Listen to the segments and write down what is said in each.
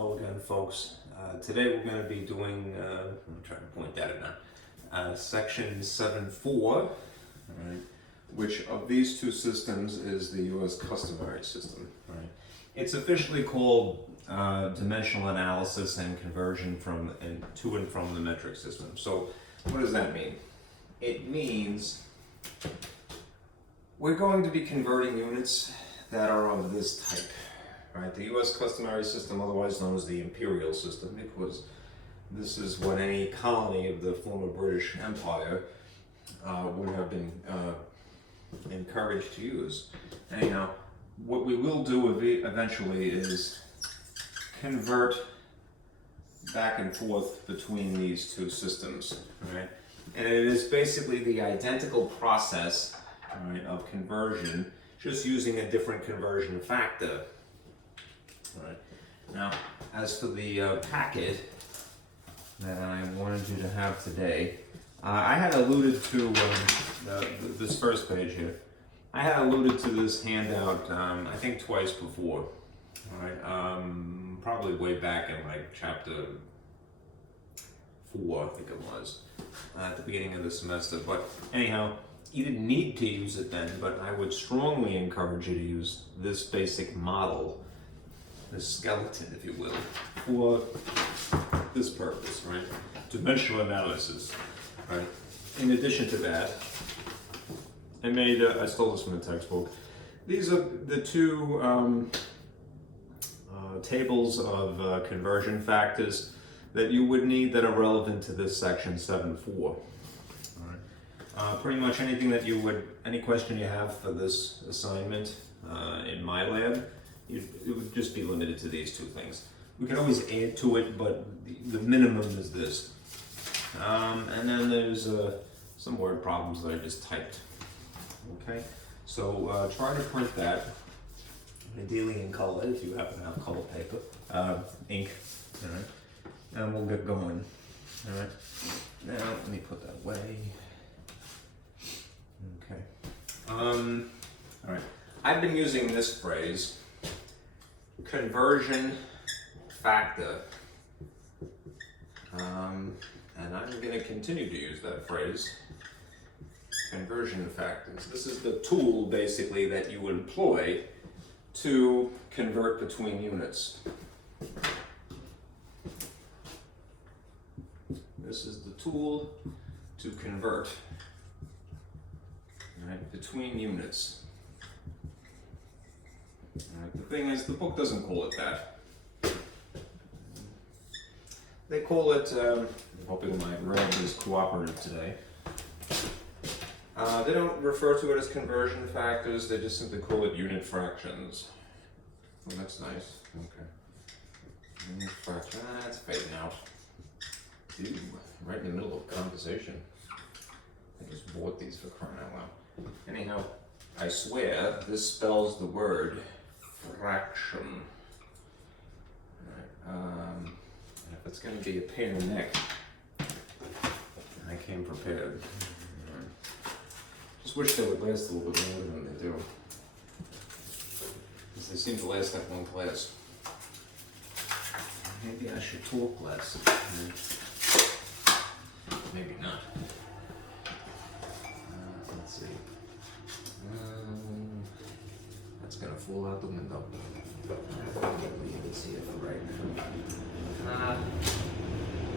Hello again, folks. Today we're going to be doing, I'm trying to point that at now, section 7.4, right, which of these two systems is the U.S. customary system. Right. It's officially called dimensional analysis and conversion from and to and from the metric system. So what does that mean? It means we're going to be converting units that are of this type. Right, the U.S. customary system, otherwise known as the imperial system, because this is what any colony of the former British Empire would have been encouraged to use. Anyhow, what we will do eventually is convert back and forth between these two systems, right? And it is basically the identical process, right, of conversion, just using a different conversion factor. Right. Now, as for the packet that I wanted you to have today, I had alluded to this first page here. I had alluded to this handout, I think twice before. All right, probably way back in like chapter 4, I think it was, at the beginning of the semester. But anyhow, you didn't need to use it then, but I would strongly encourage you to use this basic model, this skeleton, if you will, for this purpose, right? Dimensional analysis, right? In addition to that, I stole this from the textbook. These are the two tables of conversion factors that you would need that are relevant to this section 7.4. Pretty much anything that any question you have for this assignment in my lab, it would just be limited to these two things. We can always add to it, but the minimum is this. And then there's some word problems that I just typed. Okay, so try to print that, ideally in color if you happen to have color paper, ink. All right, and we'll get going. All right, now let me put that away. Okay. All right, I've been using this phrase, conversion factor, and I'm going to continue to use that phrase, conversion factors. This is the tool basically that you employ to convert between units. This is the tool to convert, right, between units. The thing is, the book doesn't call it that. They call it, I'm hoping my red is cooperative today. They don't refer to it as conversion factors, they just simply call it unit fractions. Oh, that's nice. Okay. Unit fraction, that's fading out. Dude, right in the middle of conversation. I just bought these for crying out loud. Anyhow, I swear this spells the word fraction. Right. If it's going to be a pain in the neck, I came prepared. Right. Just wish they would last a little bit longer than they do, because they seem to last like one class. Maybe I should talk less. Maybe not. Let's see. That's gonna fall out the window. You can see it for right now.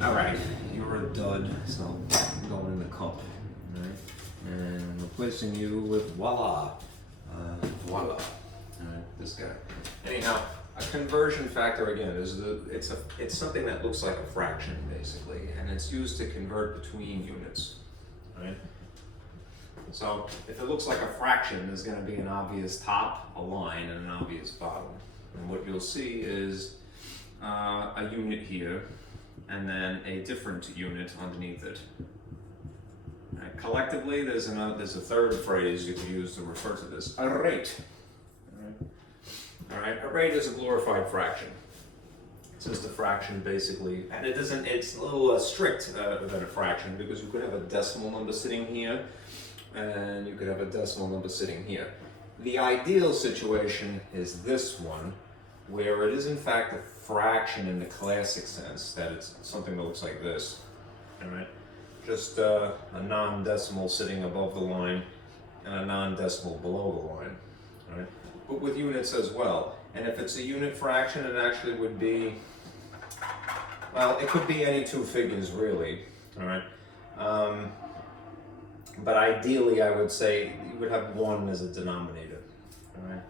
All right, you're a dud, so I'm going in the cup, right? And replacing you with voila, voila. All right, this guy. Anyhow, a conversion factor again is it's something that looks like a fraction basically, and it's used to convert between units, right? So if it looks like a fraction, there's going to be an obvious top, a line, and an obvious bottom. And what you'll see is a unit here, and then a different unit underneath it. Right. Collectively, there's a third phrase you can use to refer to this: a rate. All right, a rate is a glorified fraction. It's just a fraction basically, and it's a little less strict than a fraction, because you could have a decimal number sitting here, and you could have a decimal number sitting here. The ideal situation is this one, where it is in fact a fraction in the classic sense, that it's something that looks like this, all right? Just a non-decimal sitting above the line and a non-decimal below the line, all right? But with units as well. And if it's a unit fraction, it actually would be, well, it could be any two figures really, all right? But ideally, I would say you would have 1 as a denominator, all right?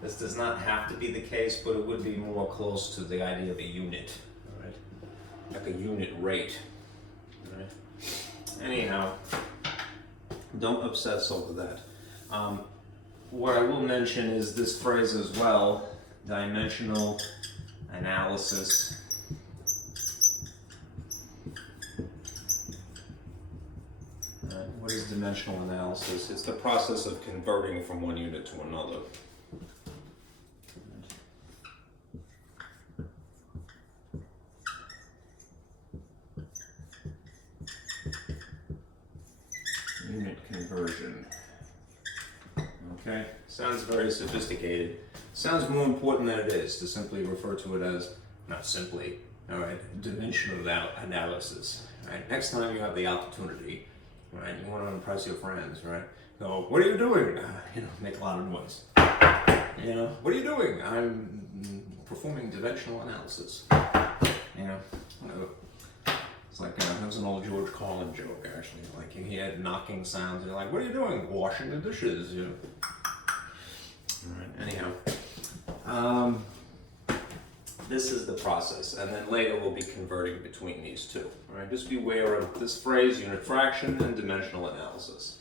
This does not have to be the case, but it would be more close to the idea of a unit, all right? Like a unit rate, all right? Anyhow, don't obsess over that. What I will mention is this phrase as well, dimensional analysis. What is dimensional analysis? It's the process of converting from one unit to another. Unit conversion. Okay, sounds very sophisticated. Sounds more important than it is to simply refer to it as, not simply, all right, dimensional analysis. All right, next time you have the opportunity, right, you want to impress your friends, right? Go, what are you doing? Make a lot of noise. What are you doing? I'm performing dimensional analysis. It's like that was an old George Carlin joke, actually. Like he had knocking sounds. You're like, what are you doing? Washing the dishes. All right. Anyhow, this is the process, and then later we'll be converting between these two. All right. Just be aware of this phrase: unit fraction and dimensional analysis.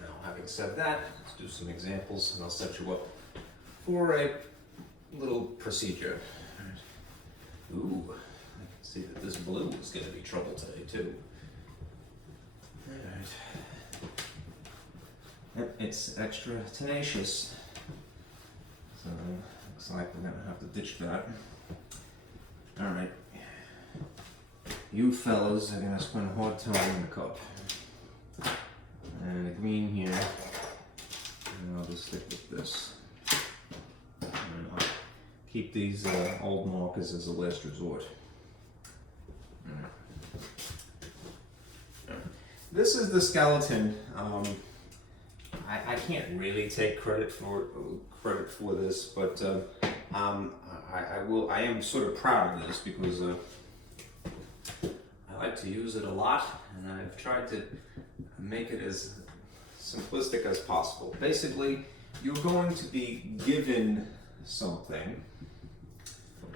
Now, having said that, let's do some examples, and I'll set you up for a little procedure. All right. Ooh. See that this blue is going to be trouble today too. Alright. Yep, it's extra tenacious. So looks like we're going to have to ditch that. Alright. You fellas are going to spend a hard time in the cup. And the green here. And I'll just stick with this. And I'll keep these old markers as a last resort. This is the skeleton. I can't really take credit for this, but I am sort of proud of this because I like to use it a lot, and I've tried to make it as simplistic as possible. Basically, you're going to be given something,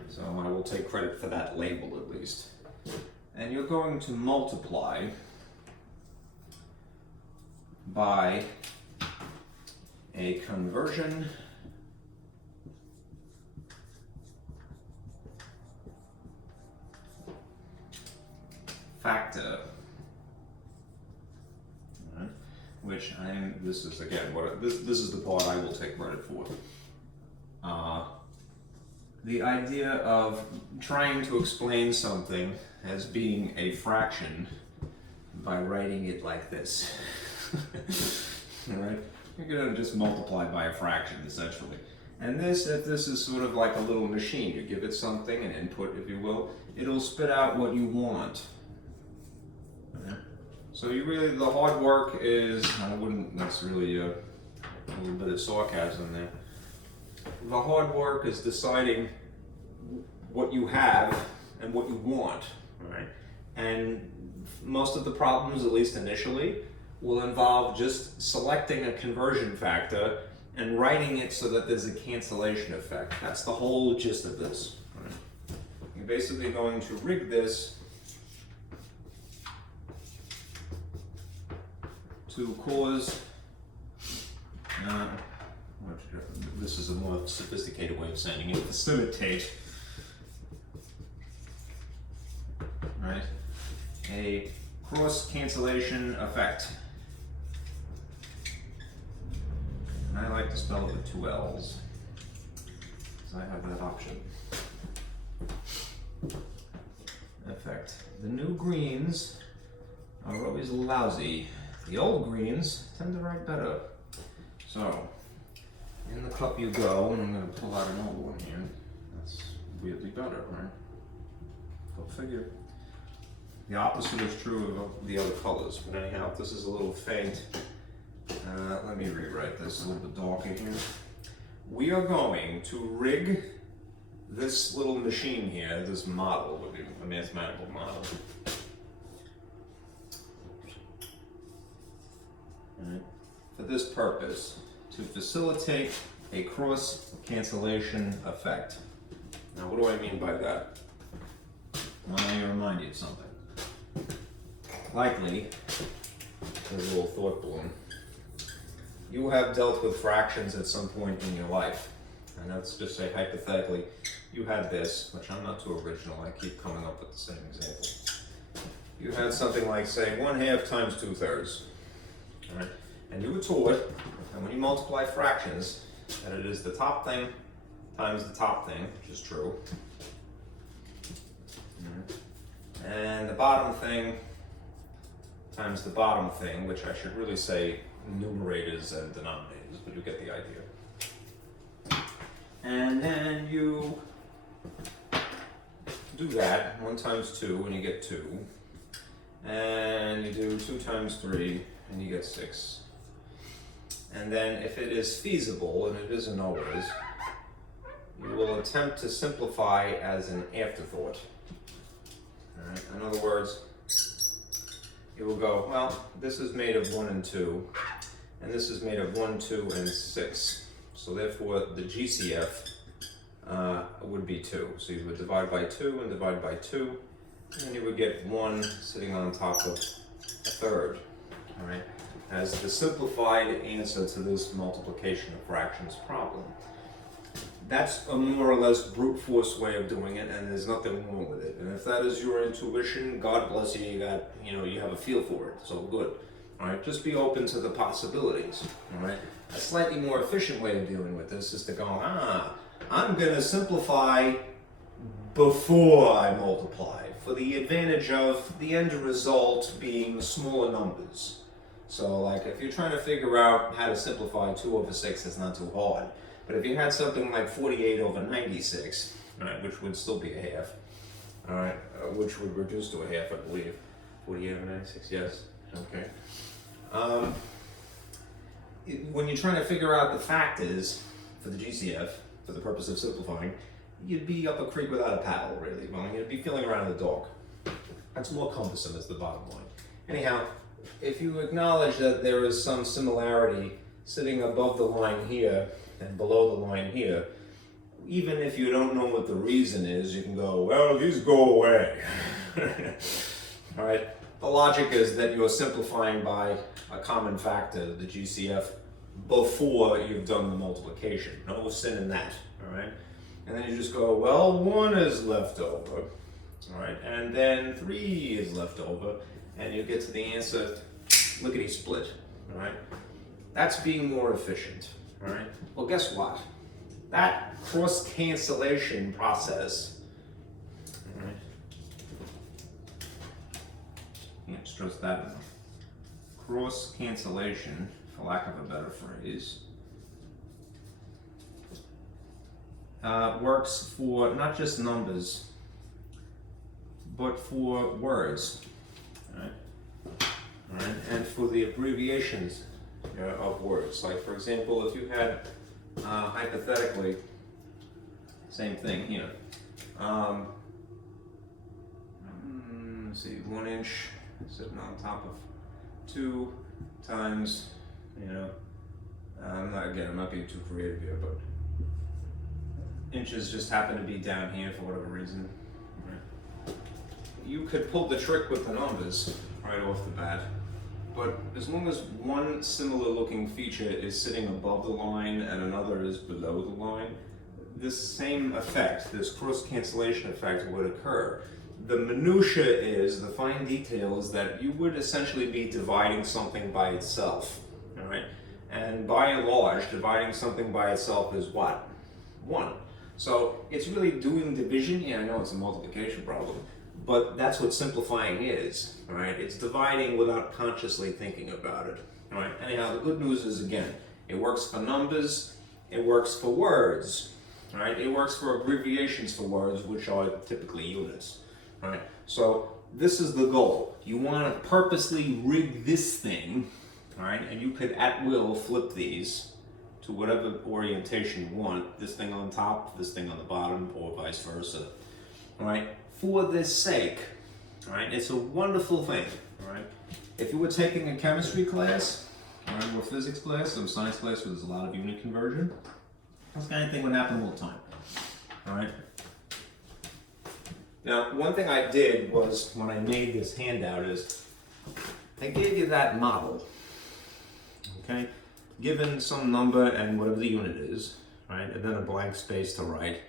so I will take credit for that label at least. And you're going to multiply by a conversion factor, right, which this is again this is the part I will take credit for. The idea of trying to explain something as being a fraction by writing it like this. Alright? You're going to just multiply by a fraction, essentially. And if this is sort of like a little machine, you give it something, an input, if you will, it'll spit out what you want. Okay? So the hard work is, that's really a little bit of sarcasm there. The hard work is deciding what you have and what you want, right? And most of the problems, at least initially, will involve just selecting a conversion factor and writing it so that there's a cancellation effect. That's the whole gist of this. Right? You're basically going to rig this to cause, this is a more sophisticated way of saying it, facilitate, right, a cross cancellation effect. And I like to spell it with 2 L's, so I have that option. Effect. The new greens are always lousy. The old greens tend to write better. So, in the cup you go, and I'm going to pull out an old one here. weirdly better, right? Go figure. The opposite is true of the other colors, but anyhow, if this is a little faint, let me rewrite this a little bit darker here. We are going to rig this little machine here, this model, would be a mathematical model. Right. For this purpose, to facilitate a cross cancellation effect. Now, what do I mean by that? Well, let me remind you of something. Likely, there's a little thought balloon. You have dealt with fractions at some point in your life. And let's just say hypothetically, you had this, which I'm not too original, I keep coming up with the same example. You had something like, say, 1/2 times 2/3. All right? And you were taught that when you multiply fractions, that it is the top thing times the top thing, which is true. And the bottom thing times the bottom thing, which I should really say numerators and denominators, but you get the idea. And then you do that, 1 times 2, and you get 2. And you do 2 times 3, and you get 6. And then if it is feasible, and it isn't always, you will attempt to simplify as an afterthought. All right? In other words, you will go, well, this is made of 1 and 2, and this is made of 1, 2, and 6. So therefore, the GCF would be 2. So you would divide by 2 and divide by 2, and then you would get 1 sitting on top of a third, all right, as the simplified answer to this multiplication of fractions problem. That's a more or less brute force way of doing it, and there's nothing wrong with it. And if that is your intuition, God bless you, you have a feel for it, so good. All right, just be open to the possibilities, all right? A slightly more efficient way of dealing with this is to go, I'm gonna simplify before I multiply, for the advantage of the end result being smaller numbers. So like if you're trying to figure out how to simplify 2/6, it's not too hard. But if you had something like 48/96, right, which would still be a half, all right, which would reduce to a half, I believe. 48/96, yes, okay. When you're trying to figure out the factors for the GCF, for the purpose of simplifying, you'd be up a creek without a paddle, really. Well, you'd be feeling around in the dark. That's more cumbersome, is the bottom line. Anyhow, if you acknowledge that there is some similarity sitting above the line here and below the line here, even if you don't know what the reason is, you can go, well, these go away. All right. The logic is that you're simplifying by a common factor, the GCF, before you've done the multiplication. No sin in that, all right? And then you just go, well, 1 is left over, all right? And then 3 is left over, and you get to the answer, lickety split, all right? That's being more efficient, all right? Well, guess what? That cross cancellation process, all right? Can't stress that enough. Cross cancellation, for lack of a better phrase, works for not just numbers, but for words, right? All right? And for the abbreviations of words. Like, for example, if you had, hypothetically, same thing here. Let's see, 1 inch sitting on top of 2 times, I'm not being too creative here, but inches just happen to be down here for whatever reason. Right? You could pull the trick with the numbers right off the bat, but as long as one similar looking feature is sitting above the line and another is below the line, this same effect, this cross cancellation effect would occur. The minutia is, the fine detail is that you would essentially be dividing something by itself, all right? And by and large, dividing something by itself is what? 1. So it's really doing division. Yeah, I know it's a multiplication problem, but that's what simplifying is, all right? It's dividing without consciously thinking about it, all right? Anyhow, the good news is, again, it works for numbers, it works for words, All right, it works for abbreviations for words, which are typically units. All right, so this is the goal. You want to purposely rig this thing, all right, and you could at will flip these to whatever orientation you want. This thing on top, this thing on the bottom, or vice versa. All right, for this sake, all right, it's a wonderful thing. All right, if you were taking a chemistry class, all right, or physics class, or science class where there's a lot of unit conversion, this kind of thing would happen all the time. All right. Now, one thing I did was when I made this handout is I gave you that model. Okay, given some number and whatever the unit is, right, and then a blank space to write,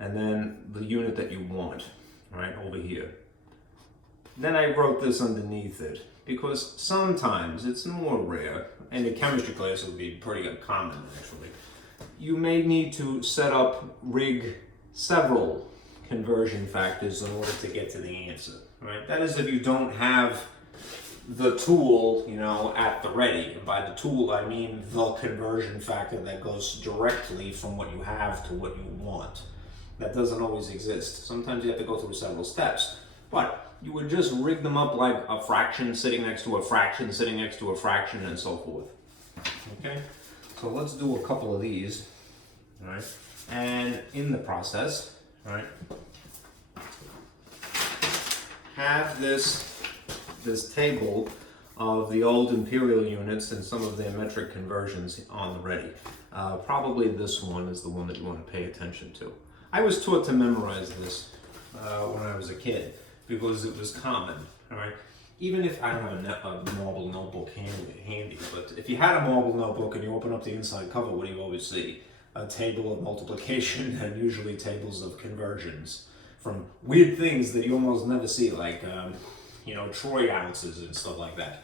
and then the unit that you want, right, over here. Then I wrote this underneath it because sometimes it's more rare. In a chemistry class, it would be pretty common actually. You may need to rig several conversion factors in order to get to the answer, right? That is if you don't have the tool, you know, at the ready. And by the tool, I mean the conversion factor that goes directly from what you have to what you want. That doesn't always exist. Sometimes you have to go through several steps, but you would just rig them up like a fraction sitting next to a fraction, sitting next to a fraction, and so forth. Okay? So let's do a couple of these, all right? And in the process, all right, have this table of the old imperial units and some of their metric conversions on the ready. Probably this one is the one that you want to pay attention to. I was taught to memorize this when I was a kid because it was common, all right? Even if I don't have a marble notebook handy, but if you had a marble notebook and you open up the inside cover, what do you always see? A table of multiplication and usually tables of conversions from weird things that you almost never see, like you know, troy ounces and stuff like that.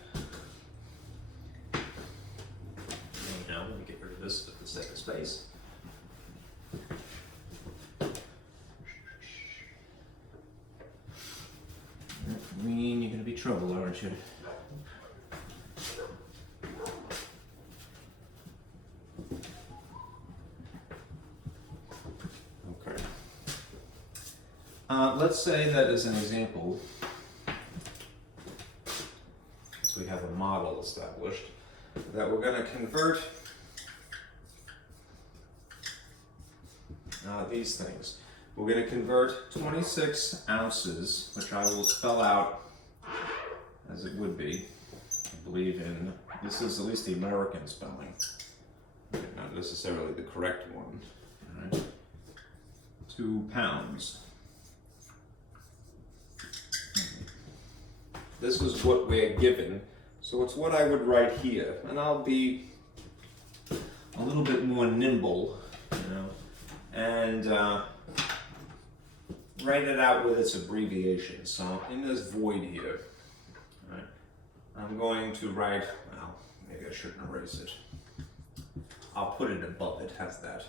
Now let me get rid of this for the sake of space. Green, you're gonna be trouble, aren't you? Okay. Let's say that as an example, so we have a model established, that we're gonna convert these things. We're going to convert 26 ounces, which I will spell out as it would be, I believe in, this is at least the American spelling, not necessarily the correct one, all right, to pounds. This is what we're given, so it's what I would write here, and I'll be a little bit more nimble, you know, and write it out with its abbreviation. So in this void here, right, I'm going to write, well, maybe I shouldn't erase it. I'll put it above it, how's that?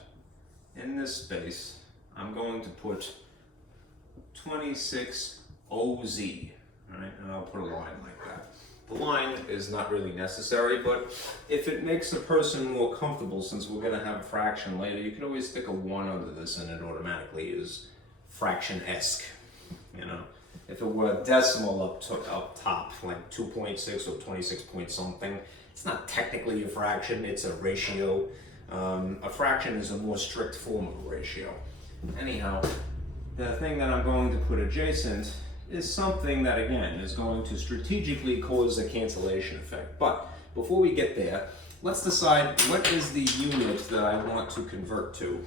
In this space, I'm going to put 26 OZ, right, and I'll put a line like that. The line is not really necessary, but if it makes a person more comfortable, since we're going to have a fraction later, you can always stick a 1 under this and it automatically is fraction-esque, you know. If it were a decimal up top, like 2.6 or 26 point something, it's not technically a fraction, it's a ratio. A fraction is a more strict form of a ratio. Anyhow, the thing that I'm going to put adjacent is something that, again, is going to strategically cause a cancellation effect. But before we get there, let's decide what is the unit that I want to convert to.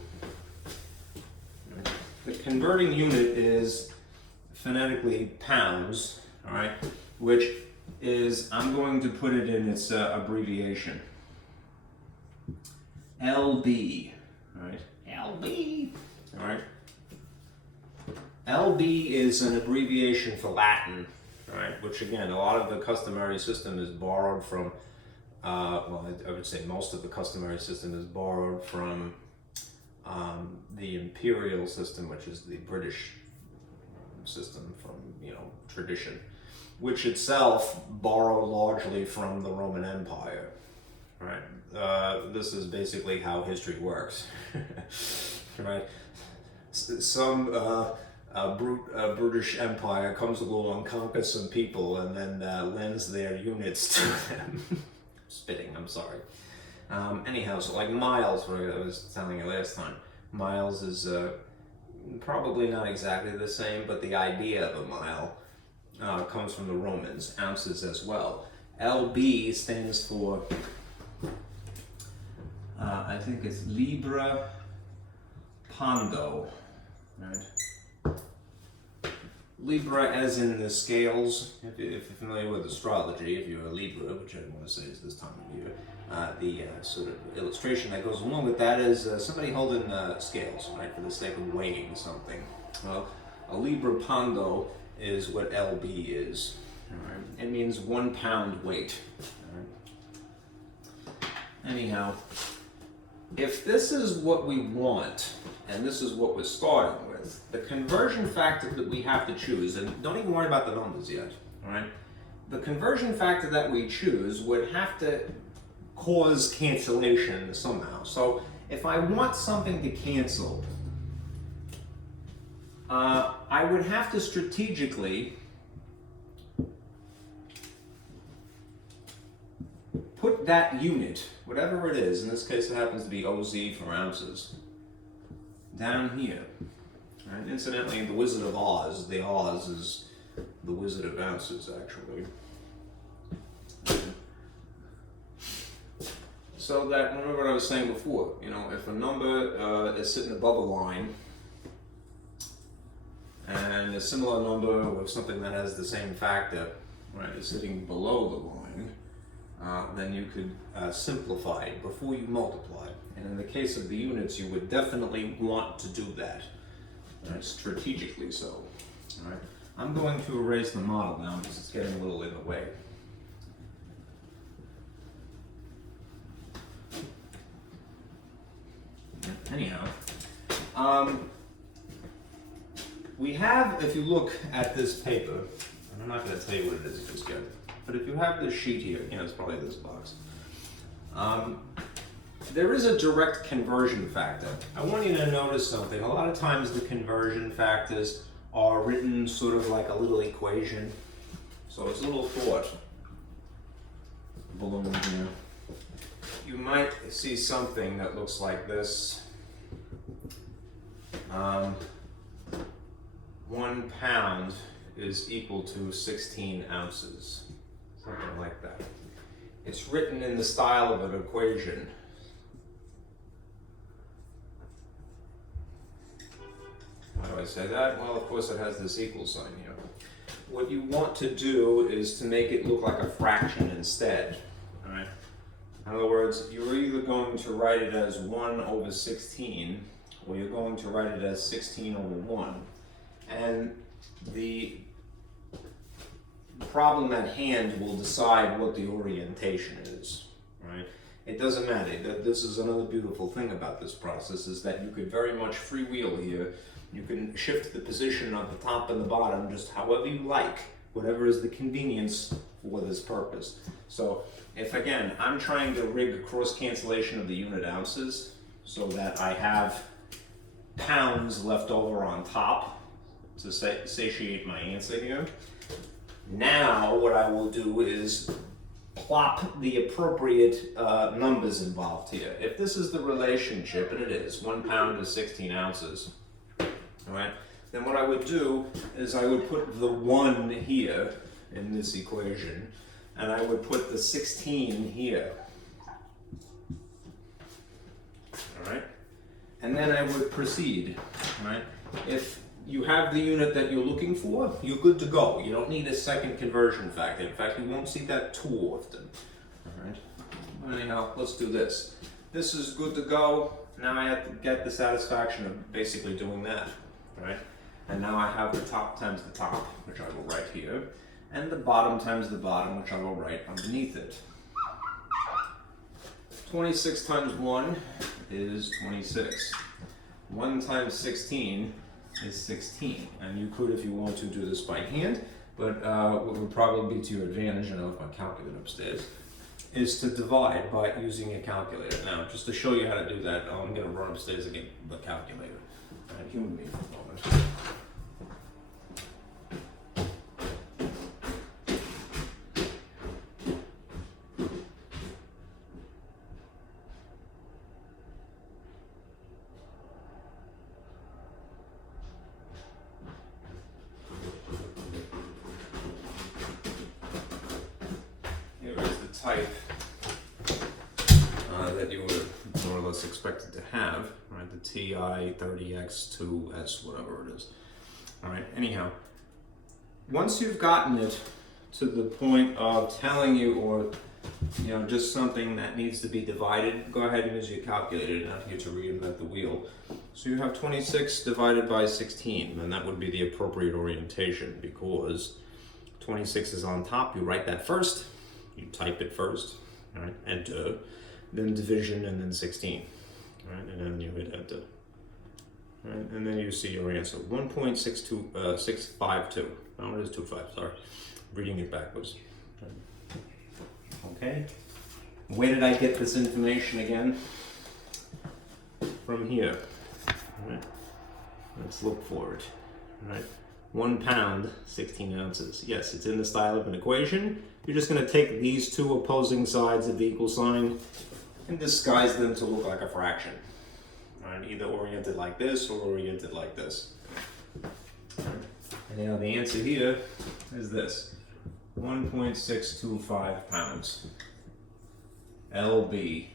The converting unit is phonetically pounds, all right, which is, I'm going to put it in its abbreviation. LB, all right, LB, all right. LB is an abbreviation for Latin, all right, which again, a lot of the customary system is borrowed from, well, I would say most of the customary system is borrowed from the imperial system, which is the British system from, you know, tradition, which itself borrowed largely from the Roman Empire, right? This is basically how history works, right? some British Empire comes along, conquers some people, and then lends their units to them. Spitting, I'm sorry. Anyhow, so like miles, what I was telling you last time, miles is probably not exactly the same, but the idea of a mile comes from the Romans, ounces as well. LB stands for, I think it's Libra Pondo, right? Libra as in the scales, if you're familiar with astrology, if you're a Libra, which I want to say is this time of year, the sort of illustration that goes along with that is somebody holding scales, right, for the sake of weighing something. Well, a Libra Pondo is what LB is. All right? It means 1 pound weight. All right? Anyhow, if this is what we want, and this is what we're starting with, the conversion factor that we have to choose, and don't even worry about the numbers yet, all right? The conversion factor that we choose would have to cause cancellation somehow. So if I want something to cancel, I would have to strategically put that unit, whatever it is, in this case it happens to be OZ for ounces, down here. Right? Incidentally, the Wizard of Oz, the Oz is the Wizard of Ounces, actually. So that, remember what I was saying before, you know, if a number is sitting above a line, and a similar number with something that has the same factor, right, is sitting below the line, then you could simplify it before you multiply. And in the case of the units, you would definitely want to do that, right, strategically so. All right. I'm going to erase the model now because it's getting a little in the way. Anyhow, we have, if you look at this paper, and I'm not going to tell you what it is just yet, but if you have this sheet here, you know, it's probably this box. There is a direct conversion factor. I want you to notice something. A lot of times the conversion factors are written sort of like a little equation. So it's a little thought balloon here. You might see something that looks like this. 1 pound is equal to 16 ounces. Something like that. It's written in the style of an equation. Why do I say that? Well, of course it has this equal sign here. What you want to do is to make it look like a fraction instead. All right? In other words, you're either going to write it as 1 over 16, or you're going to write it as 16 over 1. And the problem at hand will decide what the orientation is, right? It doesn't matter. This is another beautiful thing about this process, is that you could very much freewheel here. You can shift the position of the top and the bottom just however you like, whatever is the convenience for this purpose. So if, again, I'm trying to rig a cross cancellation of the unit ounces so that I have pounds left over on top to satiate my answer here, now what I will do is plop the appropriate numbers involved here. If this is the relationship, and it is, 1 pound is 16 ounces, all right, then what I would do is I would put the 1 here in this equation, and I would put the 16 here, all right? And then I would proceed, all right? If you have the unit that you're looking for, you're good to go. You don't need a second conversion factor. In fact, you won't see that too often. All right. Anyhow, let's do this. This is good to go. Now I have to get the satisfaction of basically doing that. All right. And now I have the top times the top, which I will write here, and the bottom times the bottom, which I will write underneath it. 26 times 1 is 26. 1 times 16 is 16, and you could, if you want to, do this by hand, but what would probably be to your advantage, I know if my calculator upstairs, is to divide by using a calculator. Now, just to show you how to do that, I'm going to run upstairs and get the calculator. Humor me for a moment. Here is the type that you were more or less expected to have, right? The TI 30X2S, whatever it is. All right, anyhow, once you've gotten it to the point of telling you, or just something that needs to be divided, go ahead and use your calculator, not here to reinvent the wheel. So you have 26 divided by 16, and that would be the appropriate orientation, because 26 is on top. You write that first, you type it first, all right, enter, then division, and then 16, all right, and then you hit enter. Right, and then you see your answer, 1.652. No, it is 25, sorry. Reading it backwards. Okay. Where did I get this information again? From here. Right. Let's look for it. Right. 1 pound, 16 ounces. Yes, it's in the style of an equation. You're just going to take these two opposing sides of the equal sign and disguise them to look like a fraction. Right, either oriented like this or oriented like this. And now the answer here is this, 1.625 pounds. LB.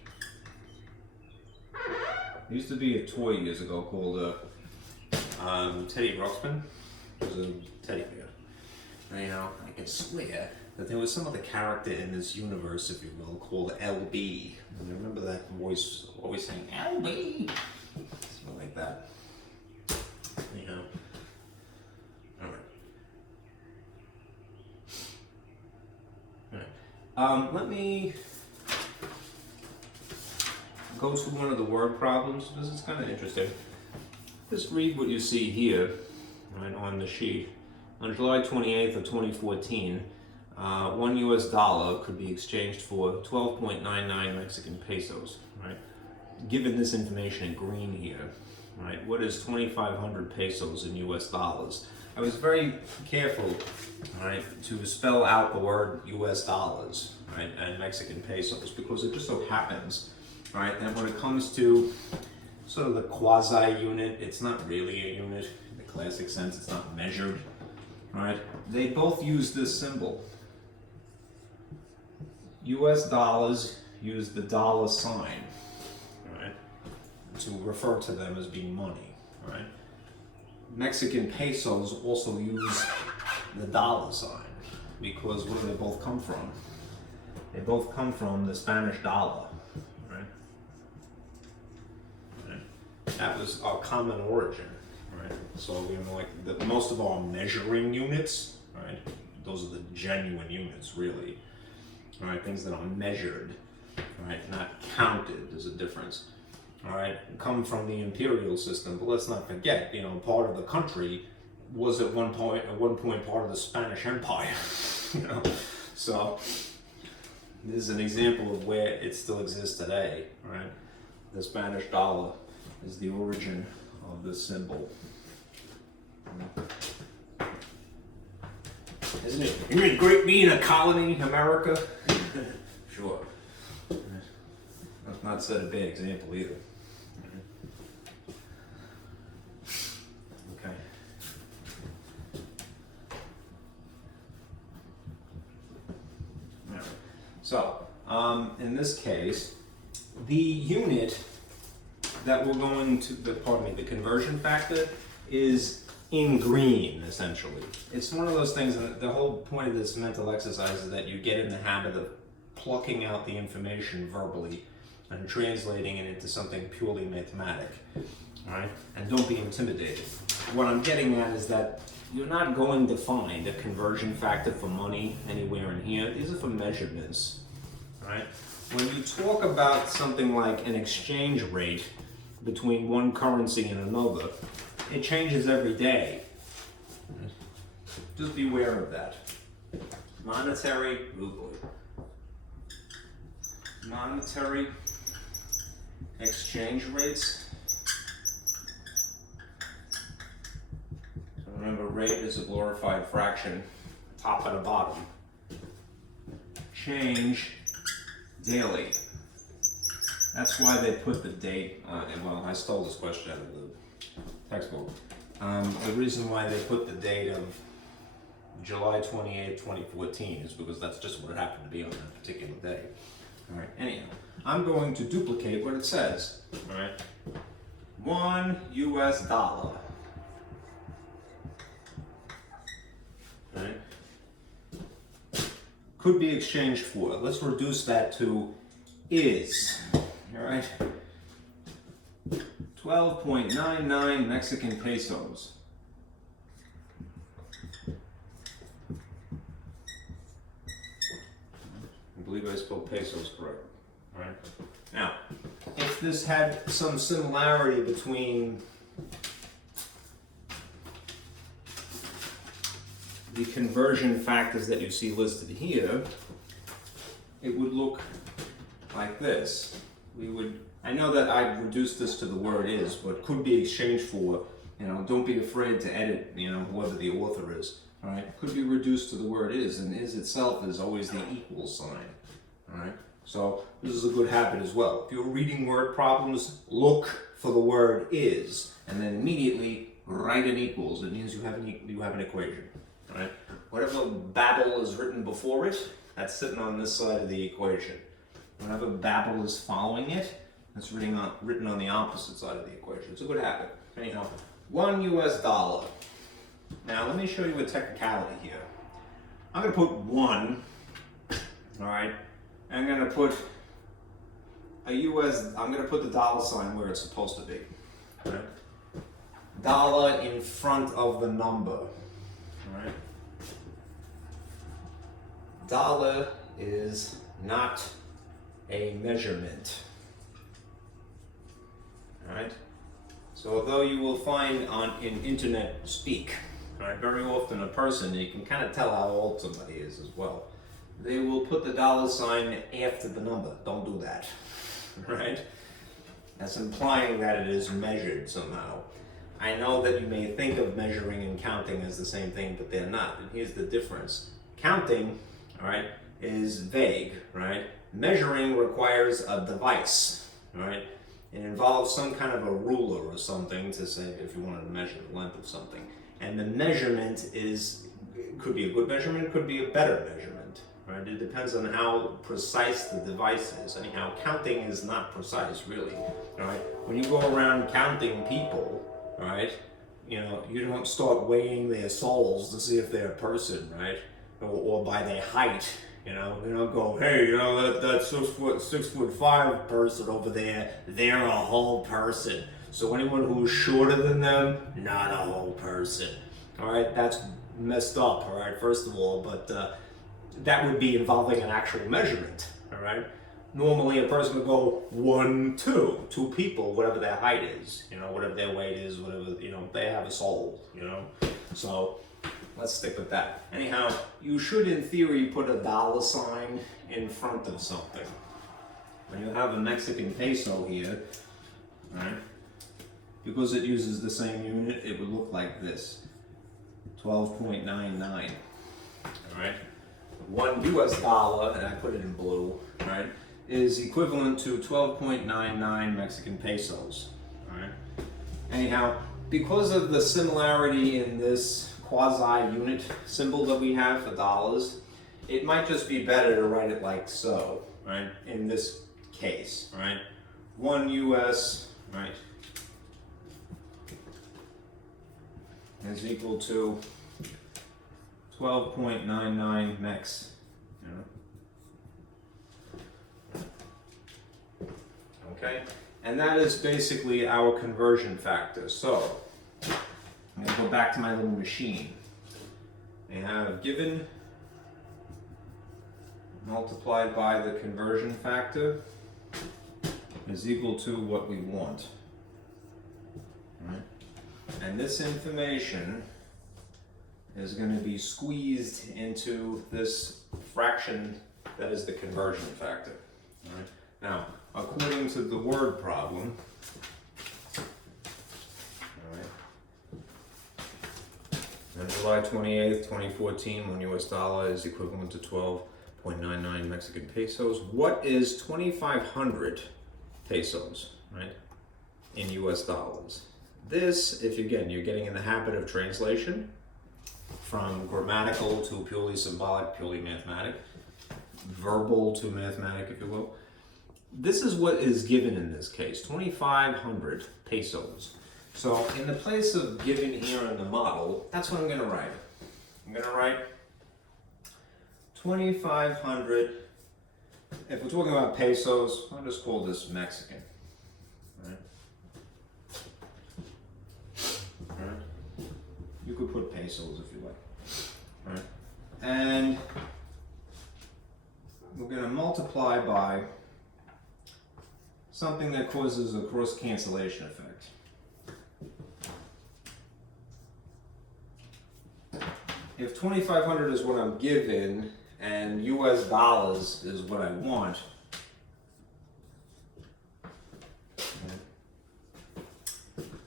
There used to be a toy years ago called Teddy Ruxpin. It was a teddy bear. Anyhow, I can swear that there was some other character in this universe, if you will, called LB. And I remember that voice always saying, LB! Something like that. Anyhow. Alright. Let me go to one of the word problems. This is kind of interesting. Just read what you see here, right, on the sheet. On July 28th of 2014, $1 US could be exchanged for 12.99 Mexican pesos, right? Given this information in green here, right, what is 2,500 pesos in US dollars? I was very careful, right, to spell out the word US dollars, right, and Mexican pesos, because it just so happens, right, that when it comes to sort of the quasi-unit, it's not really a unit in the classic sense, it's not measured, right? They both use this symbol. US dollars use the dollar sign, right, to refer to them as being money, right? Mexican pesos also use the dollar sign, because where do they both come from? They both come from the Spanish dollar, right? That was our common origin, right? So most of our measuring units, right? Those are the genuine units, really, right? Things that are measured, right? Not counted. There's a difference, all right? Come from the imperial system, but let's not forget, part of the country was at one point part of the Spanish Empire, So this is an example of where it still exists today, right? The Spanish dollar is the origin of this symbol. Isn't it great being a colony, America? Sure. That's not set a bad example either. Okay. So, in this case, the unit that we're going to, the conversion factor is in green, essentially. It's one of those things, and the whole point of this mental exercise is that you get in the habit of plucking out the information verbally and translating it into something purely mathematic, all right? And don't be intimidated. What I'm getting at is that you're not going to find a conversion factor for money anywhere in here. These are for measurements, all right? When you talk about something like an exchange rate between one currency and another, it changes every day. Just beware of that. Monetary exchange rates Remember, rate is a glorified fraction, top and a bottom. Change daily. That's why they put the date on it. Well, I stole this question out of the textbook. The reason why they put the date of July 28, 2014 is because that's just what it happened to be on that particular day. All right, anyhow, I'm going to duplicate what it says. All right, $1 US. All right, could be exchanged for. Let's reduce that to is. All right, 12.99 Mexican pesos. I believe I spelled pesos correct. All right. Now, if this had some similarity between the conversion factors that you see listed here, it would look like this. I know that I've reduced this to the word is, but could be exchanged for, don't be afraid to edit, whoever the author is. All right, could be reduced to the word is, and is itself is always the equal sign. All right, so this is a good habit as well. If you're reading word problems, look for the word is, and then immediately write an equals. It means you have an equation. All right, whatever babble is written before it, that's sitting on this side of the equation. Whenever babble is following it, that's written on the opposite side of the equation. It's a good habit. Anyhow, $1 US. Now, let me show you a technicality here. I'm going to put 1, all right? I'm going to put I'm going to put the dollar sign where it's supposed to be, all right? Dollar in front of the number, all right? Dollar is not a measurement, all right? So although you will find in internet speak, right, very often a person, you can kind of tell how old somebody is as well. They will put the dollar sign after the number. Don't do that, right? That's implying that it is measured somehow. I know that you may think of measuring and counting as the same thing, but they're not. And here's the difference. Counting, all right, is vague, right? Measuring requires a device, all right? It involves some kind of a ruler or something to say if you wanted to measure the length of something. And the measurement could be a good measurement, could be a better measurement, right? It depends on how precise the device is. Anyhow, counting is not precise, really, all right? When you go around counting people, all right, you don't start weighing their souls to see if they're a person, right? Or by their height. You don't go, hey, that 6'5" person over there, they're a whole person. So anyone who's shorter than them, not a whole person. All right, that's messed up, all right, first of all, but that would be involving an actual measurement, all right? Normally a person would go 1, 2, 2 people, whatever their height is, whatever their weight is, whatever, they have a soul, So let's stick with that. Anyhow, you should, in theory, put a dollar sign in front of something. When you have a Mexican peso here, right? Because it uses the same unit, it would look like this: 12.99. All right. $1 US, and I put it in blue, right, is equivalent to 12.99 Mexican pesos. All right. Anyhow, because of the similarity in this quasi-unit symbol that we have for dollars, it might just be better to write it like so, right? In this case, right? 1 US, right, is equal to 12.99 mex. Okay, and that is basically our conversion factor. So I'm going to go back to my little machine. I have given multiplied by the conversion factor is equal to what we want. All right? And this information is going to be squeezed into this fraction that is the conversion factor. All right? Now, according to the word problem, all right, On July 28th, 2014, 1 US dollar is equivalent to 12.99 Mexican pesos. What is 2,500 pesos, right, in US dollars? This, if again, you're getting in the habit of translation from grammatical to purely symbolic, purely mathematic, verbal to mathematic, if you will. This is what is given in this case, 2,500 pesos. So in the place of giving here in the model, that's what I'm going to write. I'm going to write 2,500. If we're talking about pesos, I'll just call this Mexican. Right? Right? You could put pesos if you like. Right? And we're going to multiply by something that causes a cross cancellation effect. If 2,500 is what I'm given and US dollars is what I want,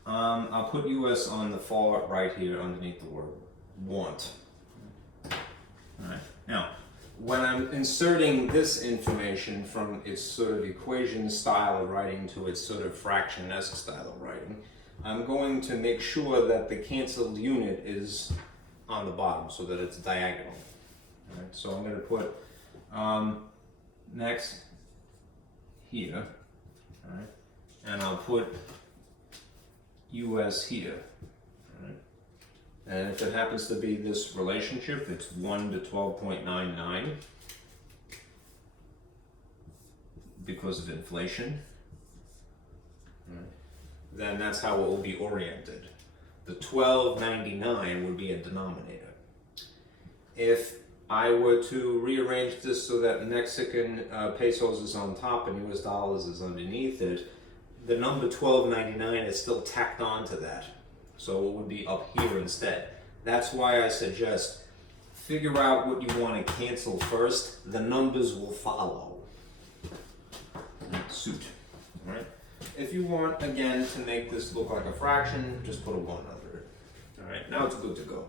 I'll put US on the far right here underneath the word want. Alright. Now, when I'm inserting this information from its sort of equation style of writing to its sort of fraction-esque style of writing, I'm going to make sure that the canceled unit is on the bottom so that it's diagonal. All right, so I'm going to put next here, all right, and I'll put US here. All right. And if it happens to be this relationship, it's 1 to 12.99 because of inflation, all right, then that's how it will be oriented. The 12.99 would be a denominator. If I were to rearrange this so that Mexican pesos is on top and US dollars is underneath it, the number 12.99 is still tacked on to that. So it would be up here instead. That's why I suggest figure out what you want to cancel first. The numbers will follow. Suit. All right. If you want, again, to make this look like a fraction, just put a 1 under it. All right, now it's good to go.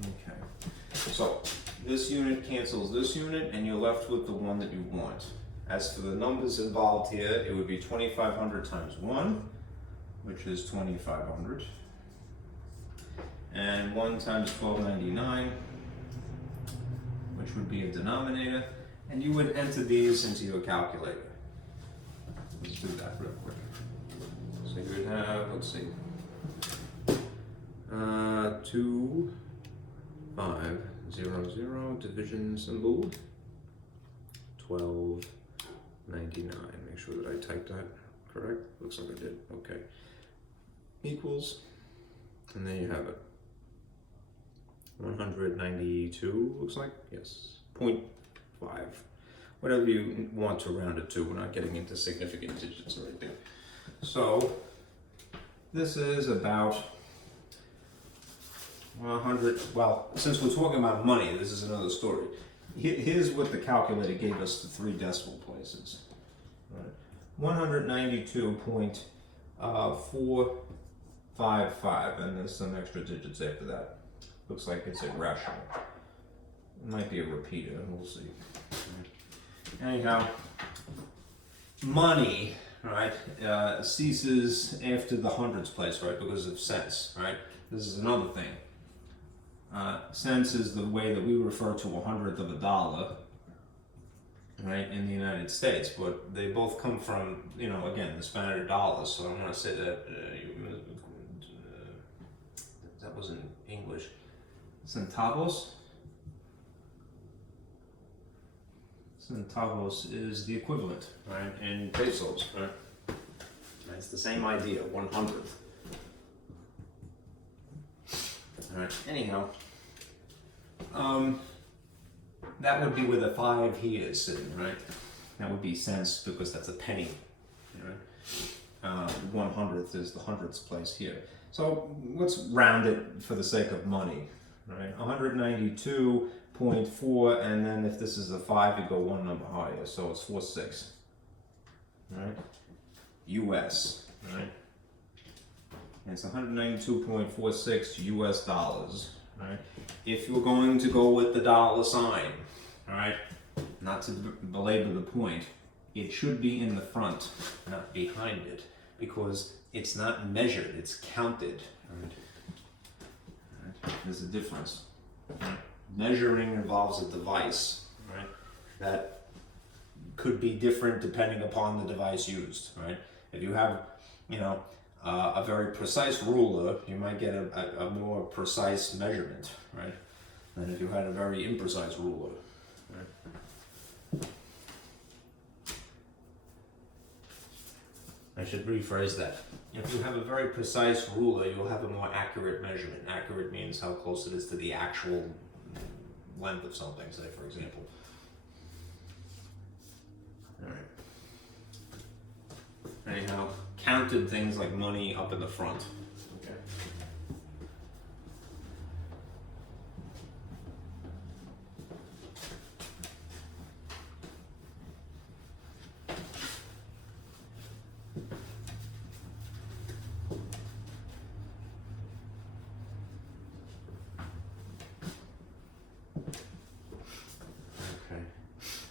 Okay, so this unit cancels this unit, and you're left with the one that you want. As for the numbers involved here, it would be 2,500 times 1, which is 2,500. And 1 times 12.99, which would be a denominator, and you would enter these into your calculator. Let's do that real quick. So you would have, let's see, 2500 division symbol, 12.99. Make sure that I typed that correct. Looks like I did. Okay. Equals, and there you have it. 192 looks like, yes, 0.5, whatever you want to round it to. We're not getting into significant digits right there. So this is about 100, well, since we're talking about money, this is another story. Here's what the calculator gave us the 3 decimal places. Right. 192.455, and there's some extra digits after that. Looks like it's irrational. It might be a repeater, we'll see. Anyhow, money, right, ceases after the hundreds place, right, because of cents, right? This is another thing. Cents is the way that we refer to 100th of a dollar, right, in the United States, but they both come from, you know, again, the Spanish dollars, so I'm going to say that that was in English. Centavos. Centavos is the equivalent, right, in pesos, right? It's the same idea, 100th. All right. Anyhow, that would be where the 5 here is sitting, right? That would be cents because that's a penny, right? 100th is the hundredths place here. So let's round it for the sake of money, right? 192.4, and then if this is a 5, you go 1 number higher, so it's 46. right? US, right? And it's 192.46 US dollars, right? If you're going to go with the dollar sign, all right, not to belabor the point, it should be in the front, not behind it, because it's not measured, it's counted, right? There's a difference. Measuring involves a device, right? That could be different depending upon the device used, right? If you have, you know, a very precise ruler, you might get a more precise measurement, right? Than if you had a very imprecise ruler, right? I should rephrase that. If you have a very precise ruler, you'll have a more accurate measurement. Accurate means how close it is to the actual length of something, say, for example. All right. Anyhow, counted things like money up in the front. Okay.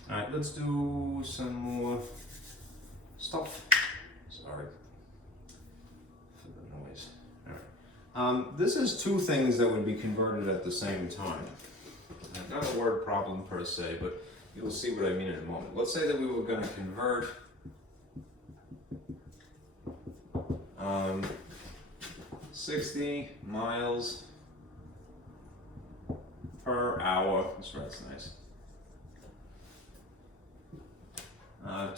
Alright, let's do some more stuff. Sorry for the noise. Alright. This is two things that would be converted at the same time. Not a word problem per se, but you'll see what I mean in a moment. Let's say that we were going to convert 60 miles per hour. This writes nice.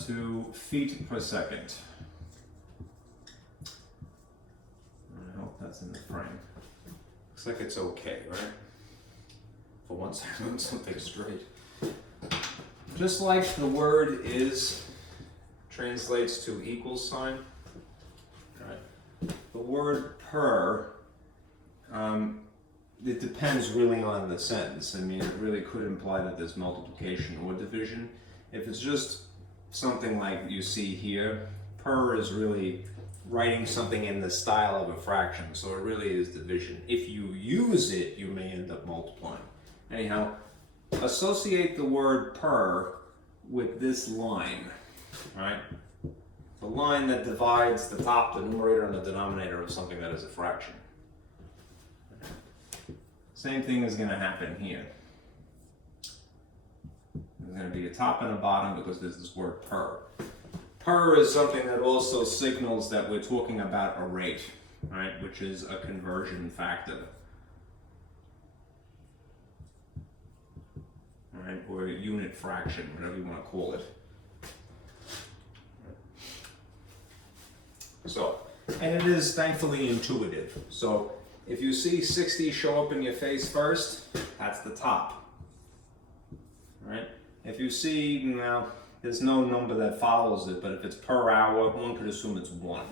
To feet per second. I hope that's in the frame. Looks like it's okay, right? For once I learned something straight. Just like the word is translates to equals sign, right? The word per, it depends really on the sentence. I mean, it really could imply that there's multiplication or division. If it's just something like you see here, per is really writing something in the style of a fraction, so it really is division. If you use it, you may end up multiplying. Anyhow, associate the word per with this line, right? The line that divides the top, the numerator, and the denominator of something that is a fraction. Same thing is going to happen here. There's going to be a top and a bottom because there's this word per. Per is something that also signals that we're talking about a rate, right? Which is a conversion factor. Right? Or a unit fraction, whatever you want to call it. So, and it is thankfully intuitive. So, if you see 60 show up in your face first, that's the top. Right? If you see, now, there's no number that follows it, but if it's per hour, one could assume it's 1.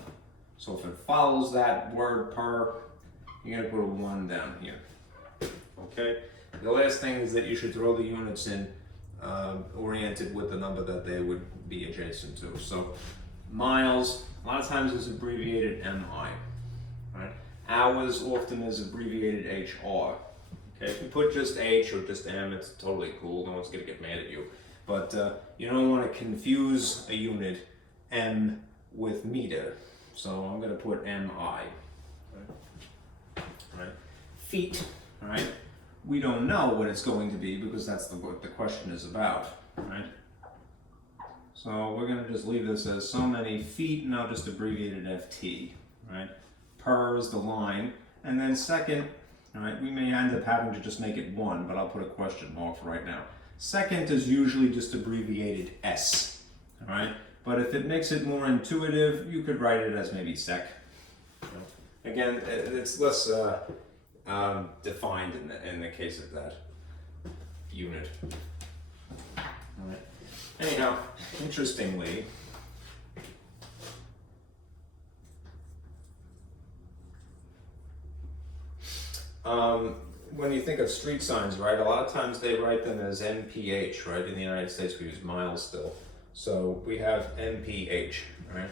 So if it follows that word per, you're going to put a 1 down here. Okay? The last thing is that you should throw the units in oriented with the number that they would be adjacent to. So miles, a lot of times is abbreviated MI. Right? Hours often is abbreviated HR. Okay, if you put just H or just M, it's totally cool. No one's going to get mad at you. But you don't want to confuse a unit M with meter. So I'm going to put MI. Right? Feet. Right? We don't know what it's going to be because that's what the question is about. Right? So we're going to just leave this as so many feet, and I'll just abbreviate it FT. Right? Per is the line. And then second, all right, we may end up having to just make it 1, but I'll put a question mark for right now. Second is usually just abbreviated S, all right? But if it makes it more intuitive, you could write it as maybe sec. Again, it's less defined in the case of that unit. All right. Anyhow, interestingly, when you think of street signs, right, a lot of times they write them as MPH, right? In the United States, we use miles still. So we have MPH, right,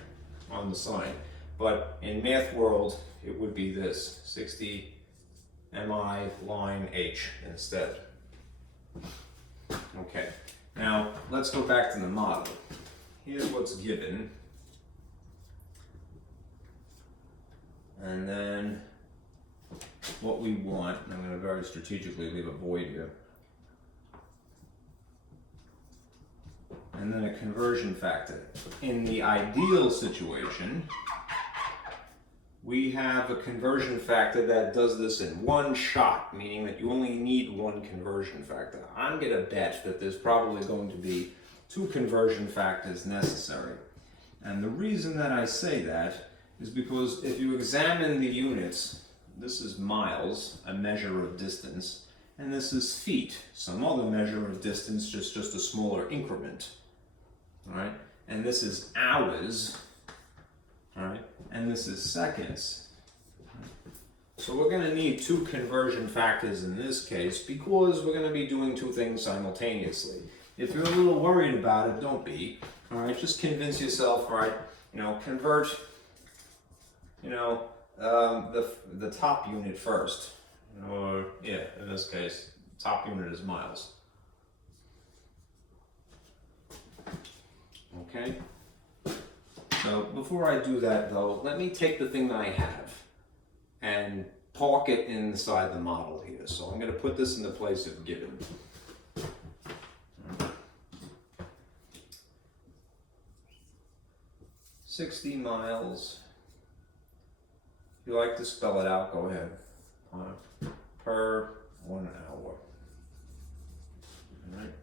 on the sign. But in math world, it would be this, 60 MI line H instead. Okay, now let's go back to the model. Here's what's given. And then what we want, and I'm going to very strategically leave a void here. And then a conversion factor. In the ideal situation, we have a conversion factor that does this in one shot, meaning that you only need one conversion factor. I'm going to bet that there's probably going to be 2 conversion factors necessary. And the reason that I say that is because if you examine the units, this is miles, a measure of distance, and this is feet, some other measure of distance, just a smaller increment. All right, and this is hours, all right, and this is seconds. So we're going to need 2 conversion factors in this case because we're going to be doing 2 things simultaneously. If you're a little worried about it, don't be. All right, just convince yourself, right? Convert, the top unit first, or yeah, in this case, top unit is miles. Okay. So before I do that, though, let me take the thing that I have and park it inside the model here. So I'm going to put this in the place of given. 60 miles. If you like to spell it out, go ahead. Per 1 hour. All right.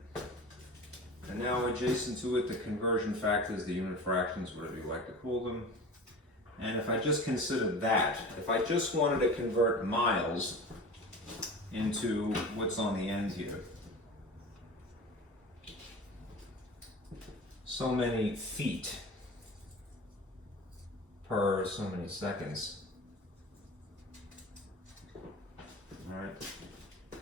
And now adjacent to it, the conversion factors, the unit fractions, whatever you like to call them. And if I just consider that, if I just wanted to convert miles into what's on the end here, so many feet per so many seconds. All right.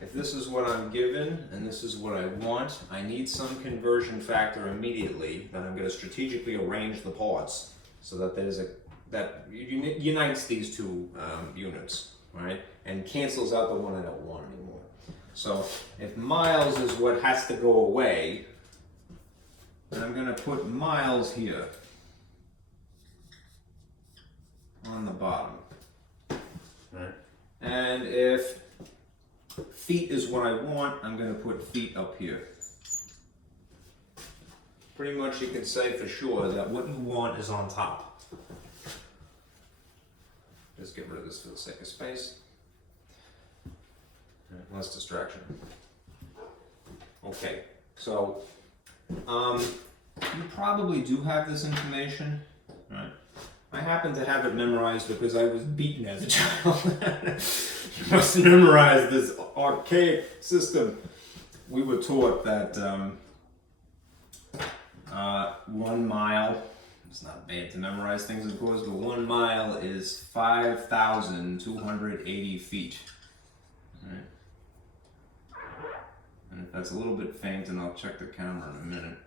If this is what I'm given and this is what I want, I need some conversion factor immediately. Then I'm going to strategically arrange the parts so that that unites these 2 units, right? And cancels out the one I don't want anymore. So if miles is what has to go away, then I'm going to put miles here on the bottom. Right. And if feet is what I want, I'm going to put feet up here. Pretty much you can say for sure that what you want is on top. Just get rid of this for the sake of space. Less distraction. Okay, so you probably do have this information, right? I happen to have it memorized because I was beaten as a child. You must memorize this archaic system. We were taught that 1 mile, it's not bad to memorize things of course, but 1 mile is 5,280 feet. Right. And if that's a little bit faint, and I'll check the camera in a minute,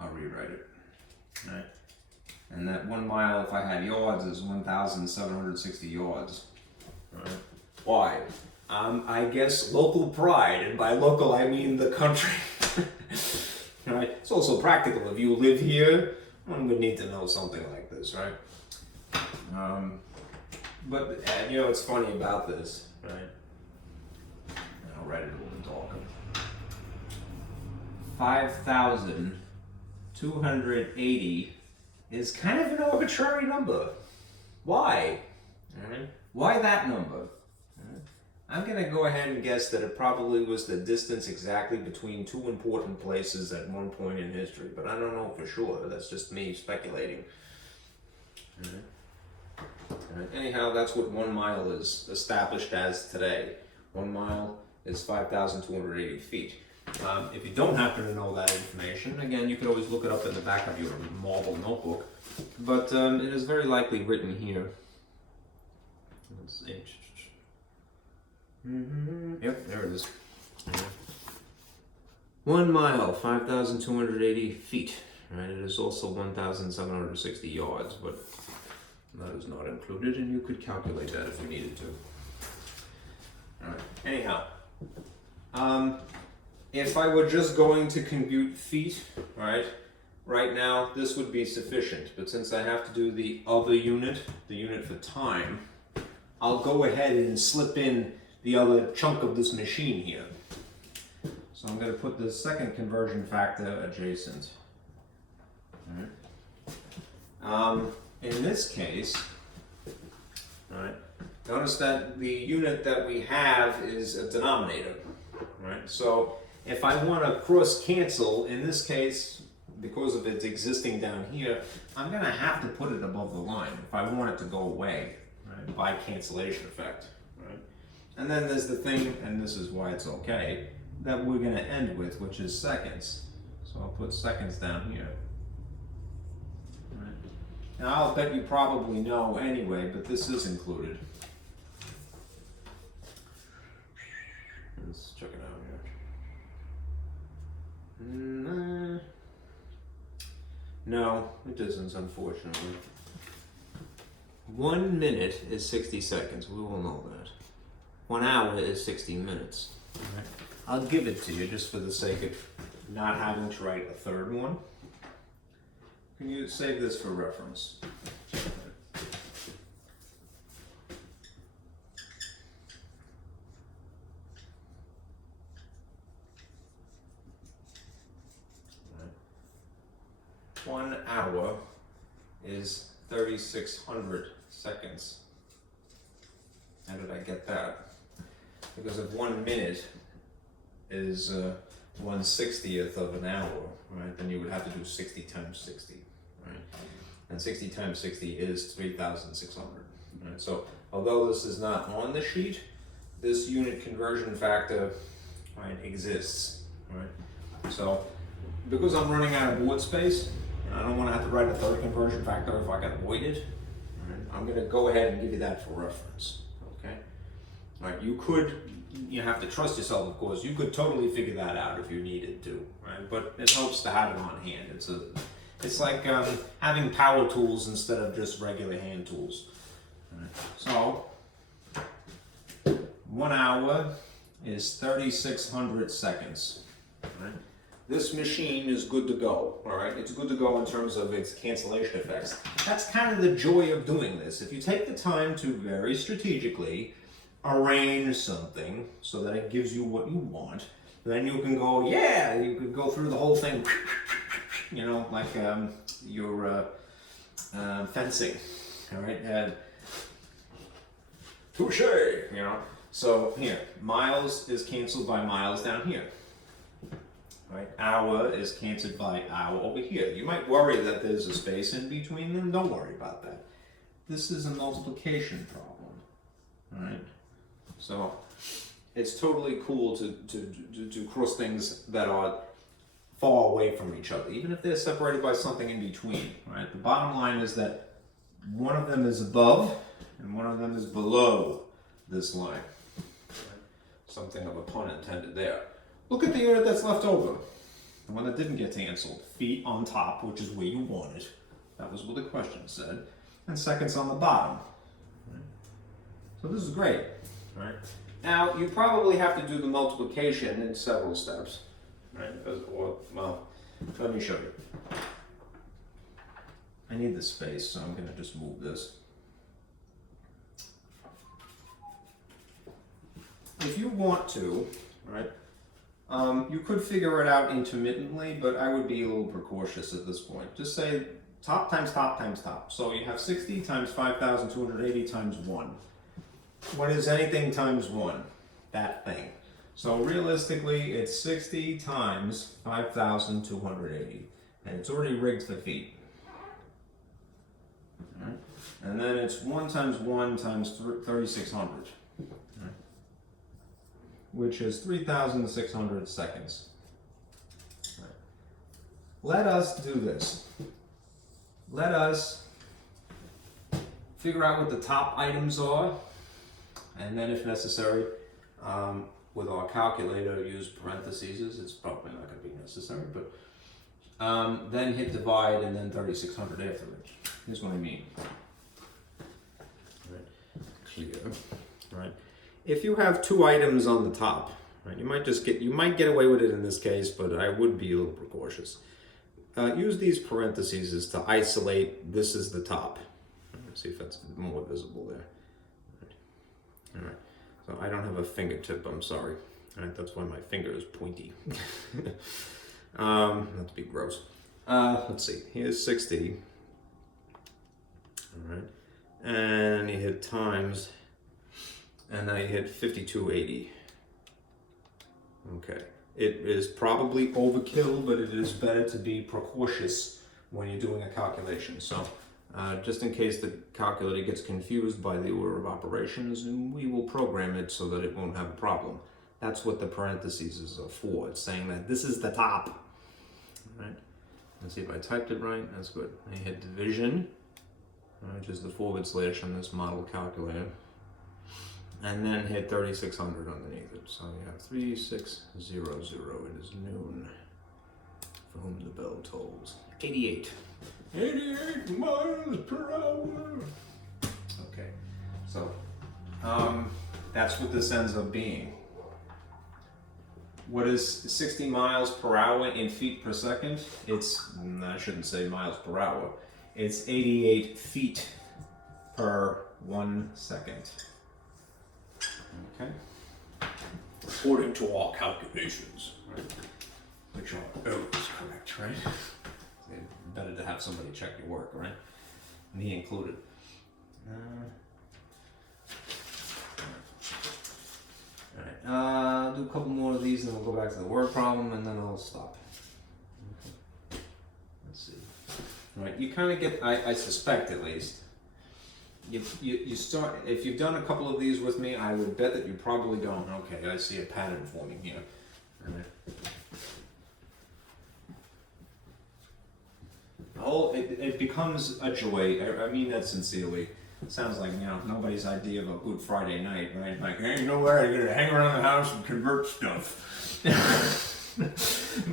I'll rewrite it. Right. And that 1 mile, if I had yards, is 1,760 yards. Right. Why? I guess local pride, and by local I mean the country. Right? It's also practical. If you live here, one would need to know something like this, right? But it's funny about this, right? I'll write it a little darker. 5,280 is kind of an arbitrary number. Why? Right? Why that number? I'm going to go ahead and guess that it probably was the distance exactly between 2 important places at one point in history, but I don't know for sure. That's just me speculating. Anyhow, that's what 1 mile is established as today. 1 mile is 5,280 feet. If you don't happen to know that information, again, you could always look it up in the back of your marble notebook, but it is very likely written here. Let's see. Yep, there it is. 1 mile, 5,280 feet. Right, it is also 1,760 yards, but that is not included, and you could calculate that if you needed to. All right. Anyhow, if I were just going to compute feet, right now this would be sufficient. But since I have to do the other unit, the unit for time, I'll go ahead and slip in the other chunk of this machine here. So I'm going to put the second conversion factor adjacent. All right. In this case, all right, notice that the unit that we have is a denominator. Right? So if I want to cross cancel, in this case, because of its existing down here, I'm going to have to put it above the line if I want it to go away, right, by cancellation effect. Right? And then there's the thing, and this is why it's okay, that we're going to end with, which is seconds. So I'll put seconds down here. Right? And I'll bet you probably know anyway, but this is included. Let's check it out here. No, it doesn't, unfortunately. 1 minute is 60 seconds. We all know that. 1 hour is 60 minutes. Right. I'll give it to you just for the sake of not having to write a third one. Can you save this for reference? Right. 1 hour is 3,600 seconds. How did I get that? Because if 1 minute is 1/60th of an hour, right? Then you would have to do 60 times 60, right? And 60 times 60 is 3,600, right? So although this is not on the sheet, this unit conversion factor, right, exists, right? So because I'm running out of board space, and I don't want to have to write a third conversion factor if I can avoid it, right, I'm going to go ahead and give you that for reference, okay? All right, you have to trust yourself, of course. You could totally figure that out if you needed to, right? But it helps to have it on hand. It's like having power tools instead of just regular hand tools. Right. So 1 hour is 3,600 seconds. Right? This machine is good to go. All right, it's good to go in terms of its cancellation effects. That's kind of the joy of doing this. If you take the time to very strategically arrange something so that it gives you what you want, then you can go, yeah, you could go through the whole thing, you know, like your fencing, all right? Touche, you know. So here, miles is canceled by miles down here, right? Hour is canceled by hour over here. You might worry that there's a space in between them. Don't worry about that. This is a multiplication problem, all right? So it's totally cool to cross things that are far away from each other, even if they're separated by something in between, right? The bottom line is that one of them is above and one of them is below this line. Right? Something of a pun intended there. Look at the unit that's left over. The one that didn't get canceled. Feet on top, which is where you want it. That was what the question said. And seconds on the bottom. Right? So this is great. Right. Now, you probably have to do the multiplication in several steps, right? Well, let me show you. I need the space, so I'm going to just move this. If you want to, right, you could figure it out intermittently, but I would be a little precautious at this point. Just say top times top times top. So you have 60 times 5,280 times 1. What is anything times 1? That thing. So realistically, it's 60 times 5,280. And it's already rigged for feet. Right. And then it's 1 times 1 times 3,600. Right. Which is 3,600 seconds. Right. Let us do this. Let us figure out what the top items are. And then if necessary, with our calculator, use parentheses. It's probably not going to be necessary, but then hit divide and then 3600 afterwards. Here's what I mean. Right. Clear. Right. If you have two items on the top, right, you might get away with it in this case, but I would be a little precautious. Use these parentheses to isolate. This is the top. Let's see if that's more visible there. All right. So I don't have a fingertip. I'm sorry. All right. That's why my finger is pointy. Not to be gross. Let's see. Here's 60. All right. And you hit times. And I hit 5280. Okay. It is probably overkill, but it is better to be precautious when you're doing a calculation. So just in case the calculator gets confused by the order of operations, we will program it so that it won't have a problem. That's what the parentheses are for. It's saying that this is the top. All right. Let's see if I typed it right. That's good. I hit division, which is the / on this model calculator. And then hit 3600 underneath it. So you have 3600. It is noon. For whom the bell tolls. 88. 88 miles per hour. Okay. So that's what this ends up being. What is 60 miles per hour in feet per second? I shouldn't say miles per hour. It's 88 feet per 1 second. Okay. According to our calculations, right? Which are always correct, right? It's better to have somebody check your work, right? Me included. Alright, do a couple more of these and we'll go back to the word problem and then I'll stop. Okay. Let's see. Alright, you kind of get, I suspect at least, you start, if you've done a couple of these with me, I would bet that you're probably going, okay, I see a pattern forming here. It becomes a joy. I mean that sincerely. It sounds like, nobody's idea of a good Friday night, right? Like, hey, you know what? I'm gonna hang around the house and convert stuff.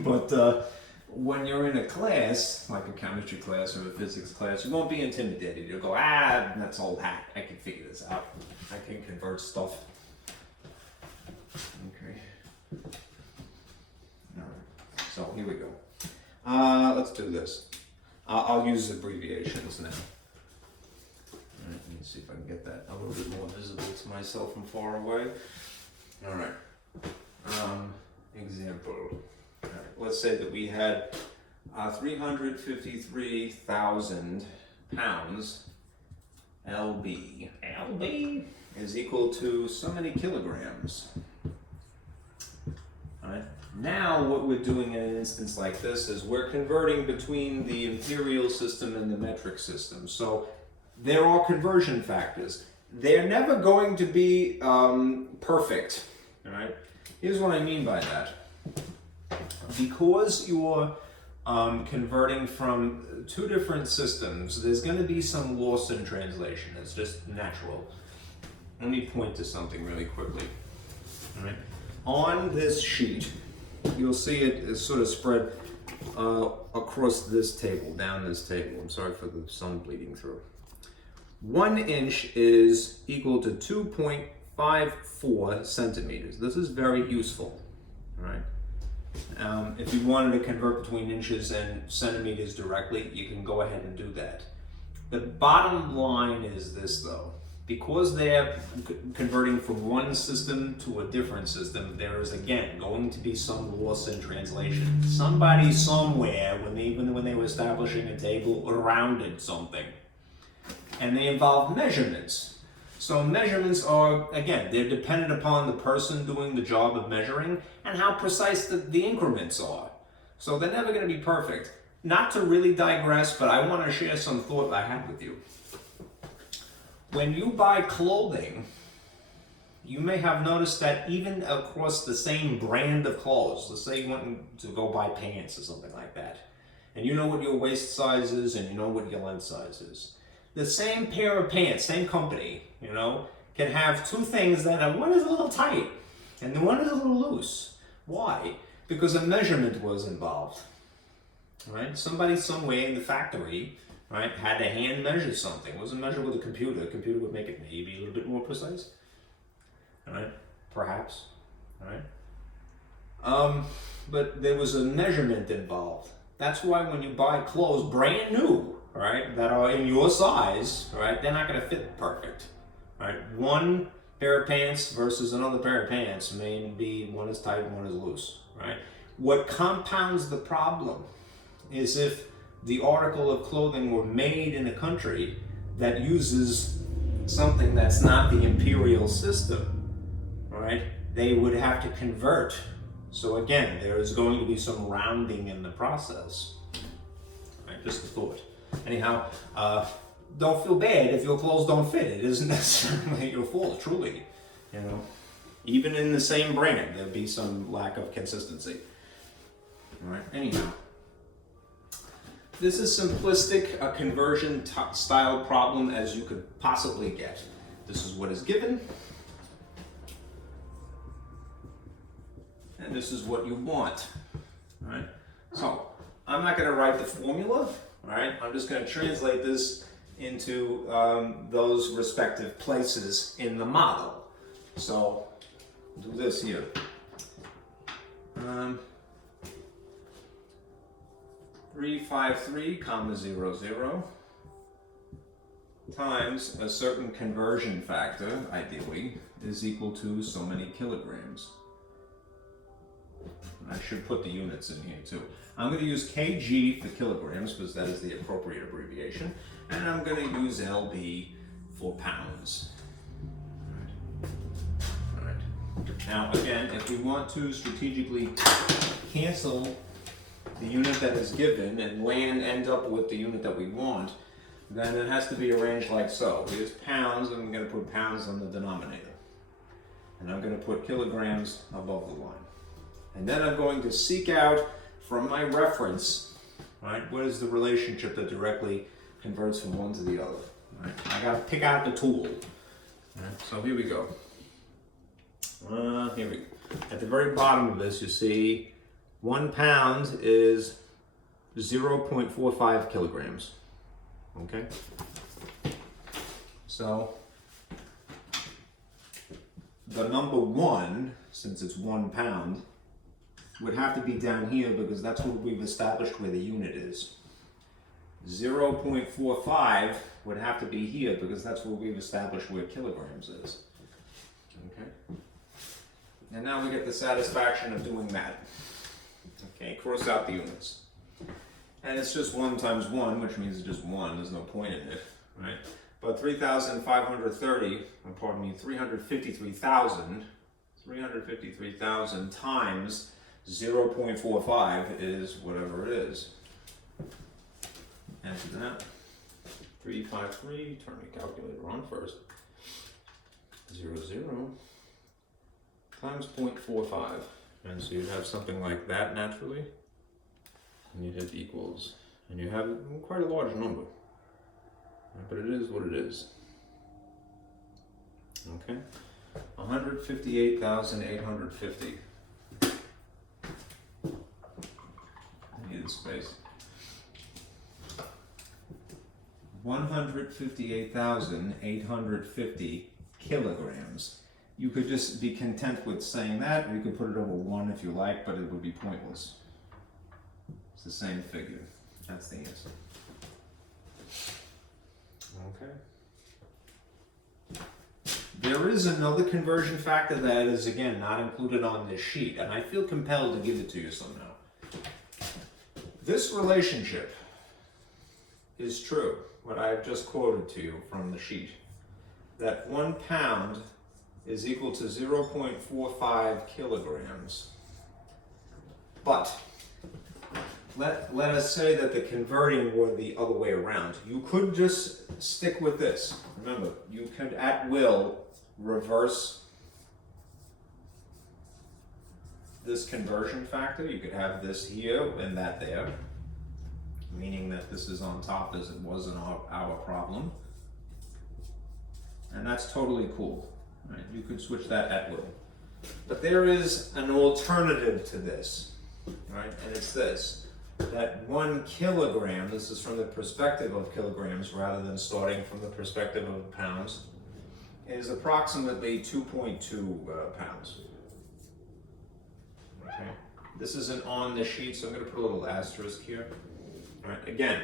But when you're in a class, like a chemistry class or a physics class, you won't be intimidated. You'll go, that's old hat. I can figure this out. I can convert stuff. Okay. All right. So here we go. Let's do this. I'll use abbreviations now. All right, let me see if I can get that a little bit more visible to myself from far away. All right. Example. All right. Let's say that we had 353,000 pounds LB. LB is equal to so many kilograms. All right. Now what we're doing in an instance like this is we're converting between the imperial system and the metric system. So there are conversion factors. They're never going to be perfect. All right. Here's what I mean by that. Because you're converting from two different systems, there's going to be some loss in translation. It's just natural. Let me point to something really quickly. All right. On this sheet, you'll see it is sort of spread across this table, down this table. I'm sorry for the sun bleeding through. 1 inch is equal to 2.54 centimeters. This is very useful, all right? If you wanted to convert between inches and centimeters directly, you can go ahead and do that. The bottom line is this, though. Because they're converting from one system to a different system, there is, again, going to be some loss in translation. Somebody somewhere, even when they were establishing a table, rounded something. And they involve measurements. So measurements are, again, they're dependent upon the person doing the job of measuring and how precise the increments are. So they're never going to be perfect. Not to really digress, but I want to share some thought I had with you. When you buy clothing, you may have noticed that even across the same brand of clothes, let's say you want to go buy pants or something like that, and you know what your waist size is and you know what your length size is. The same pair of pants, same company, can have two things that one is a little tight and the one is a little loose. Why? Because a measurement was involved. right? Somebody somewhere in the factory, right, had to hand measure something. It wasn't measured with a computer. A computer would make it maybe a little bit more precise, all right? Perhaps, all right? But there was a measurement involved. That's why when you buy clothes brand new, right, that are in your size, right, they're not going to fit perfect, right? One pair of pants versus another pair of pants may be one is tight, one is loose, right? What compounds the problem is if the article of clothing were made in a country that uses something that's not the imperial system, right? They would have to convert. So again, there is going to be some rounding in the process. Right, just a thought. Anyhow, don't feel bad if your clothes don't fit. It isn't necessarily your fault, truly. You know, even in the same brand, there'll be some lack of consistency. All right. Anyhow, this is simplistic, a conversion style problem as you could possibly get. This is what is given. And this is what you want, right? So I'm not going to write the formula, right? I'm just going to translate this into those respective places in the model. So do this here. 353,00 times a certain conversion factor, ideally, is equal to so many kilograms. I should put the units in here too. I'm going to use kg for kilograms because that is the appropriate abbreviation, and I'm going to use lb for pounds. All right. Now again, if we want to strategically cancel the unit that is given and end up with the unit that we want, then it has to be arranged like so. Here's pounds, and I'm going to put pounds on the denominator. And I'm going to put kilograms above the line. And then I'm going to seek out from my reference, right, what is the relationship that directly converts from one to the other. Right? I got to pick out the tool. Right? So here we go. Here we go. At the very bottom of this, you see 1 pound is 0.45 kilograms. Okay? So the number 1, since it's 1 pound, would have to be down here because that's what we've established where the unit is. 0.45 would have to be here because that's what we've established where kilograms is. Okay. And now we get the satisfaction of doing that. Okay, cross out the units. And it's just 1 times 1, which means it's just 1. There's no point in it, right? But 353,000 times 0.45 is whatever it is. Enter that. 353, turn the calculator on first. 0, times 0.45. And so you'd have something like that naturally. And you hit equals. And you have quite a large number. But it is what it is. Okay. 158,850. Need space. 158,850 kilograms. You could just be content with saying that, or you could put it over 1 if you like, but it would be pointless. It's the same figure. That's the answer. Okay. There is another conversion factor that is, again, not included on this sheet, and I feel compelled to give it to you somehow. This relationship is true, what I've just quoted to you from the sheet, that 1 pound is equal to 0.45 kilograms. But let us say that the converting were the other way around. You could just stick with this. Remember, you could at will reverse this conversion factor. You could have this here and that there, meaning that this is on top as it was in our problem. And that's totally cool. Right? You could switch that at will. But there is an alternative to this, right? And it's this. that 1 kilogram, this is from the perspective of kilograms rather than starting from the perspective of pounds, is approximately 2.2 pounds. Okay. This isn't on the sheet, so I'm going to put a little asterisk here. All right. Again,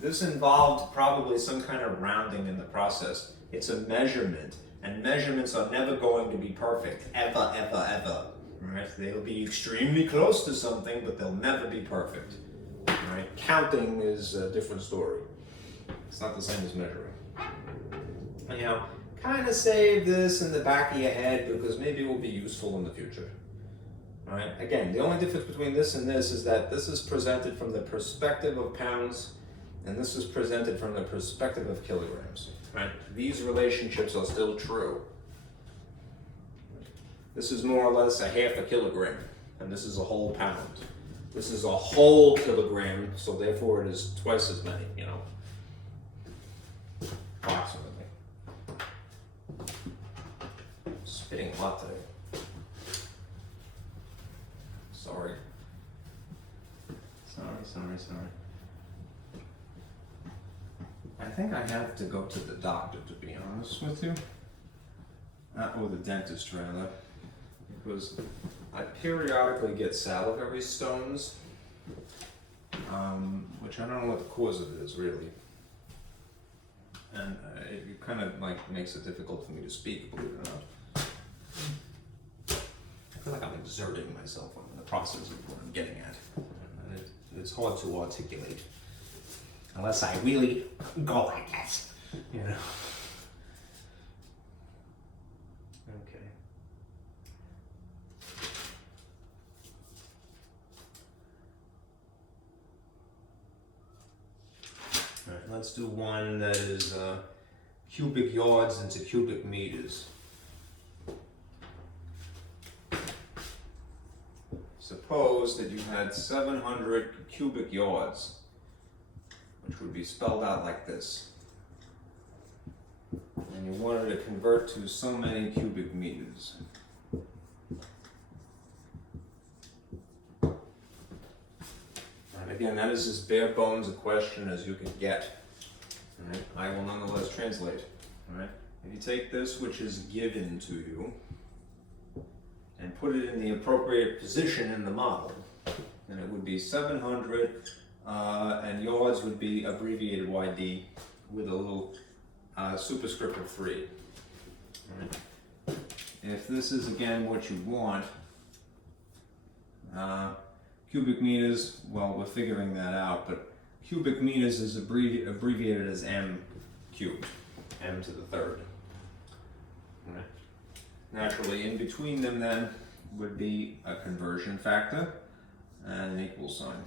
this involved probably some kind of rounding in the process. It's a measurement, and measurements are never going to be perfect, ever, ever, ever. Right? They'll be extremely close to something, but they'll never be perfect. Right? Counting is a different story. It's not the same as measuring. Anyhow, kind of save this in the back of your head because maybe it will be useful in the future. All right? Again, the only difference between this and this is that this is presented from the perspective of pounds, and this is presented from the perspective of kilograms. Right? These relationships are still true. This is more or less a half a kilogram, and this is a whole pound. This is a whole kilogram, so therefore it is twice as many, you know, approximately. Spitting a lot today. Sorry. Sorry. I think I have to go to the doctor, to be honest with you. Or the dentist, rather. Because I periodically get salivary stones, which I don't know what the cause of it is, really. And it kind of like makes it difficult for me to speak, believe it or not. I feel like I'm exerting myself in the process of what I'm getting at. And it's hard to articulate. Unless I really go like that, you know. Okay. All right, let's do one that is cubic yards into cubic meters. Suppose that you had 700 cubic yards, which would be spelled out like this. And you wanted to convert to so many cubic meters. And again, that is as bare bones a question as you can get. All right? I will nonetheless translate. All right? If you take this, which is given to you, and put it in the appropriate position in the model, then it would be 700, and yards would be abbreviated YD with a little superscript of 3. Right. If this is again what you want, cubic meters, well, we're figuring that out, but cubic meters is abbreviated as M cubed, M to the 3rd. Right. Naturally, in between them then would be a conversion factor and an equal sign.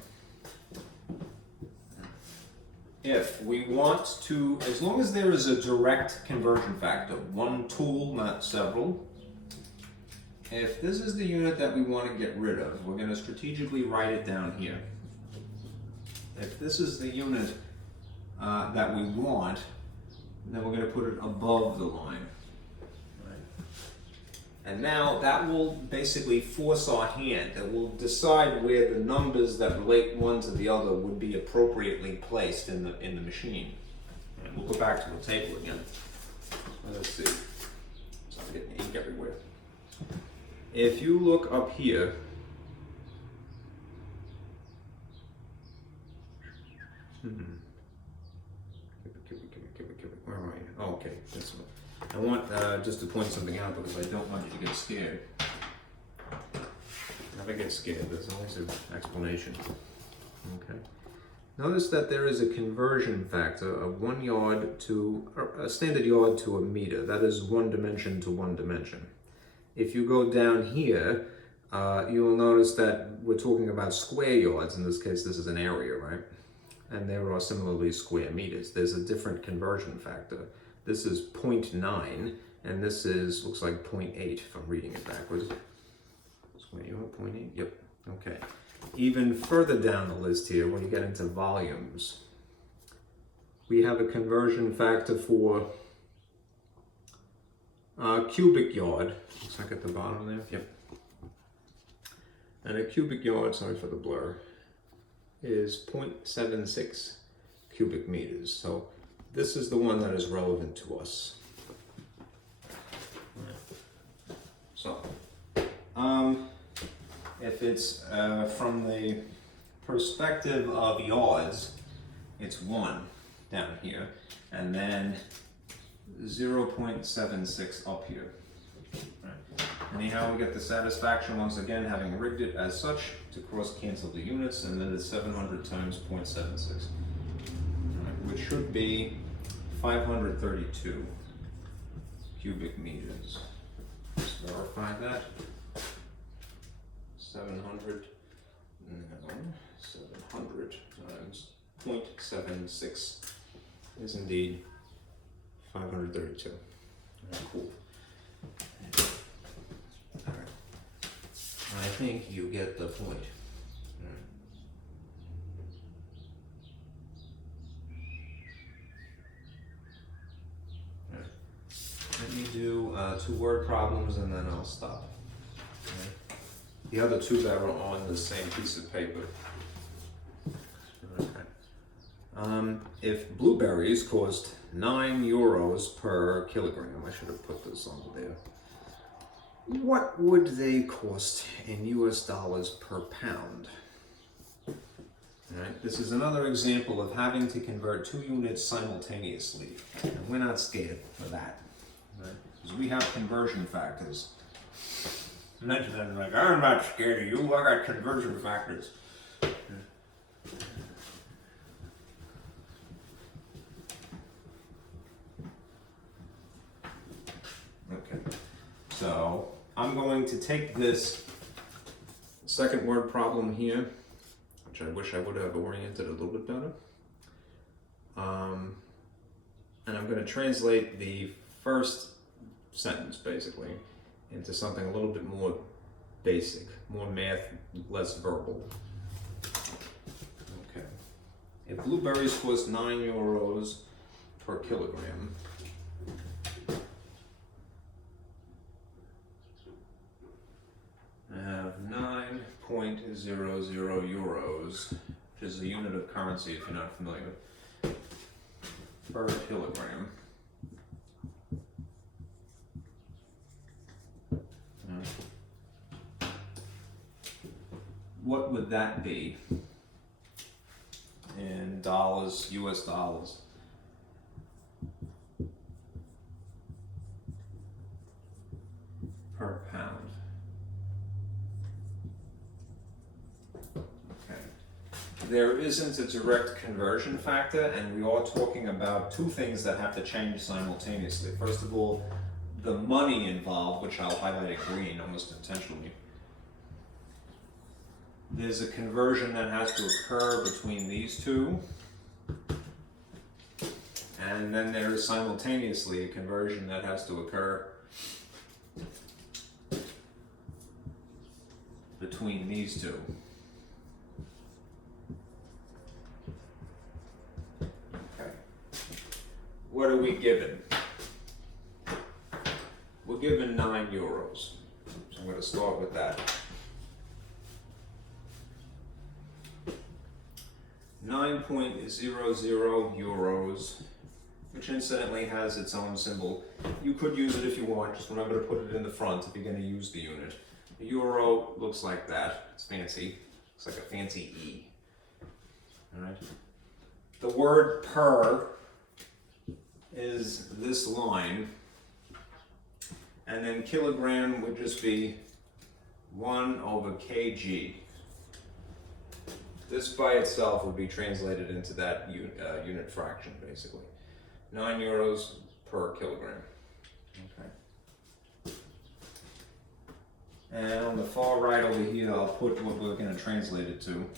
If we want to, as long as there is a direct conversion factor, one tool, not several, if this is the unit that we want to get rid of, we're going to strategically write it down here. If this is the unit that we want, then we're going to put it above the line. And now that will basically force our hand. It will decide where the numbers that relate one to the other would be appropriately placed in the machine. And we'll go back to the table again. Let's see. So I'm getting ink everywhere. If you look up here, where am I? Oh, okay, this one. I want just to point something out because I don't want you to get scared. If I get scared, there's always an explanation. Okay. Notice that there is a conversion factor of 1 yard to a standard yard to a meter. That is 1 dimension to 1 dimension. If you go down here, you will notice that we're talking about square yards. In this case, this is an area, right? And there are similarly square meters. There's a different conversion factor. This is 0.9, and this is, looks like 0.8 if I'm reading it backwards. Square yard, 0.8, yep, okay. Even further down the list here, when you get into volumes, we have a conversion factor for cubic yard. Looks like at the bottom there, yep. And a cubic yard, sorry for the blur. is 0.76 cubic meters. So this is the one that is relevant to us. So, if it's from the perspective of yards, it's 1 down here, and then 0.76 up here. Right. Anyhow, we get the satisfaction once again, having rigged it as such to cross cancel the units, and then it's 700 times 0.76, right, which should be 532 cubic meters. Let's verify that. 700 times 0.76 is indeed 532. Cool. All right. I think you get the point. Let me do 2 word problems and then I'll stop. Okay. The other 2 that were on the same piece of paper. Okay. If blueberries cost 9 euros per kilogram, I should have put this over there, what would they cost in US dollars per pound? Right. This is another example of having to convert 2 units simultaneously, and we're not scared for that. Right? Because we have conversion factors. And like, I'm not scared of you, I got conversion factors. Okay, so I'm going to take this second word problem here, which I wish I would have oriented a little bit better. And I'm going to translate the first sentence basically into something a little bit more basic, more math, less verbal. Okay. If blueberries cost 9 euros per kilogram, I have 9.00 euros, which is a unit of currency if you're not familiar, per kilogram. What would that be in dollars, US dollars? Per pound. Okay. There isn't a direct conversion factor, and we are talking about 2 things that have to change simultaneously. First of all, the money involved, which I'll highlight in green almost intentionally. There's a conversion that has to occur between these 2. And then there is simultaneously a conversion that has to occur between these 2. Okay. What are we given? We're given 9 euros. So I'm going to start with that. 9.00 euros, which incidentally has its own symbol. You could use it if you want, just remember to put it in the front if you're going to use the unit. A euro looks like that. It's fancy. Looks like a fancy E. Alright. The word per is this line, and then kilogram would just be 1 over kg. This by itself would be translated into that unit fraction, basically. 9 euros per kilogram. Okay. And on the far right over here, I'll put what we're going to translate it to.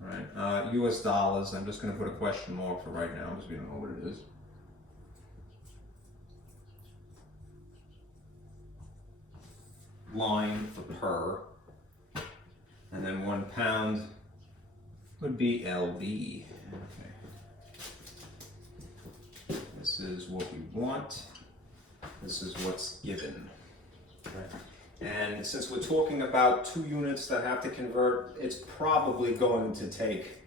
Right. US dollars, I'm just going to put a question mark for right now because we don't know what it is. Line for per. And then 1 pound would be LB. Okay. This is what we want. This is what's given. Right. And since we're talking about 2 units that have to convert, it's probably going to take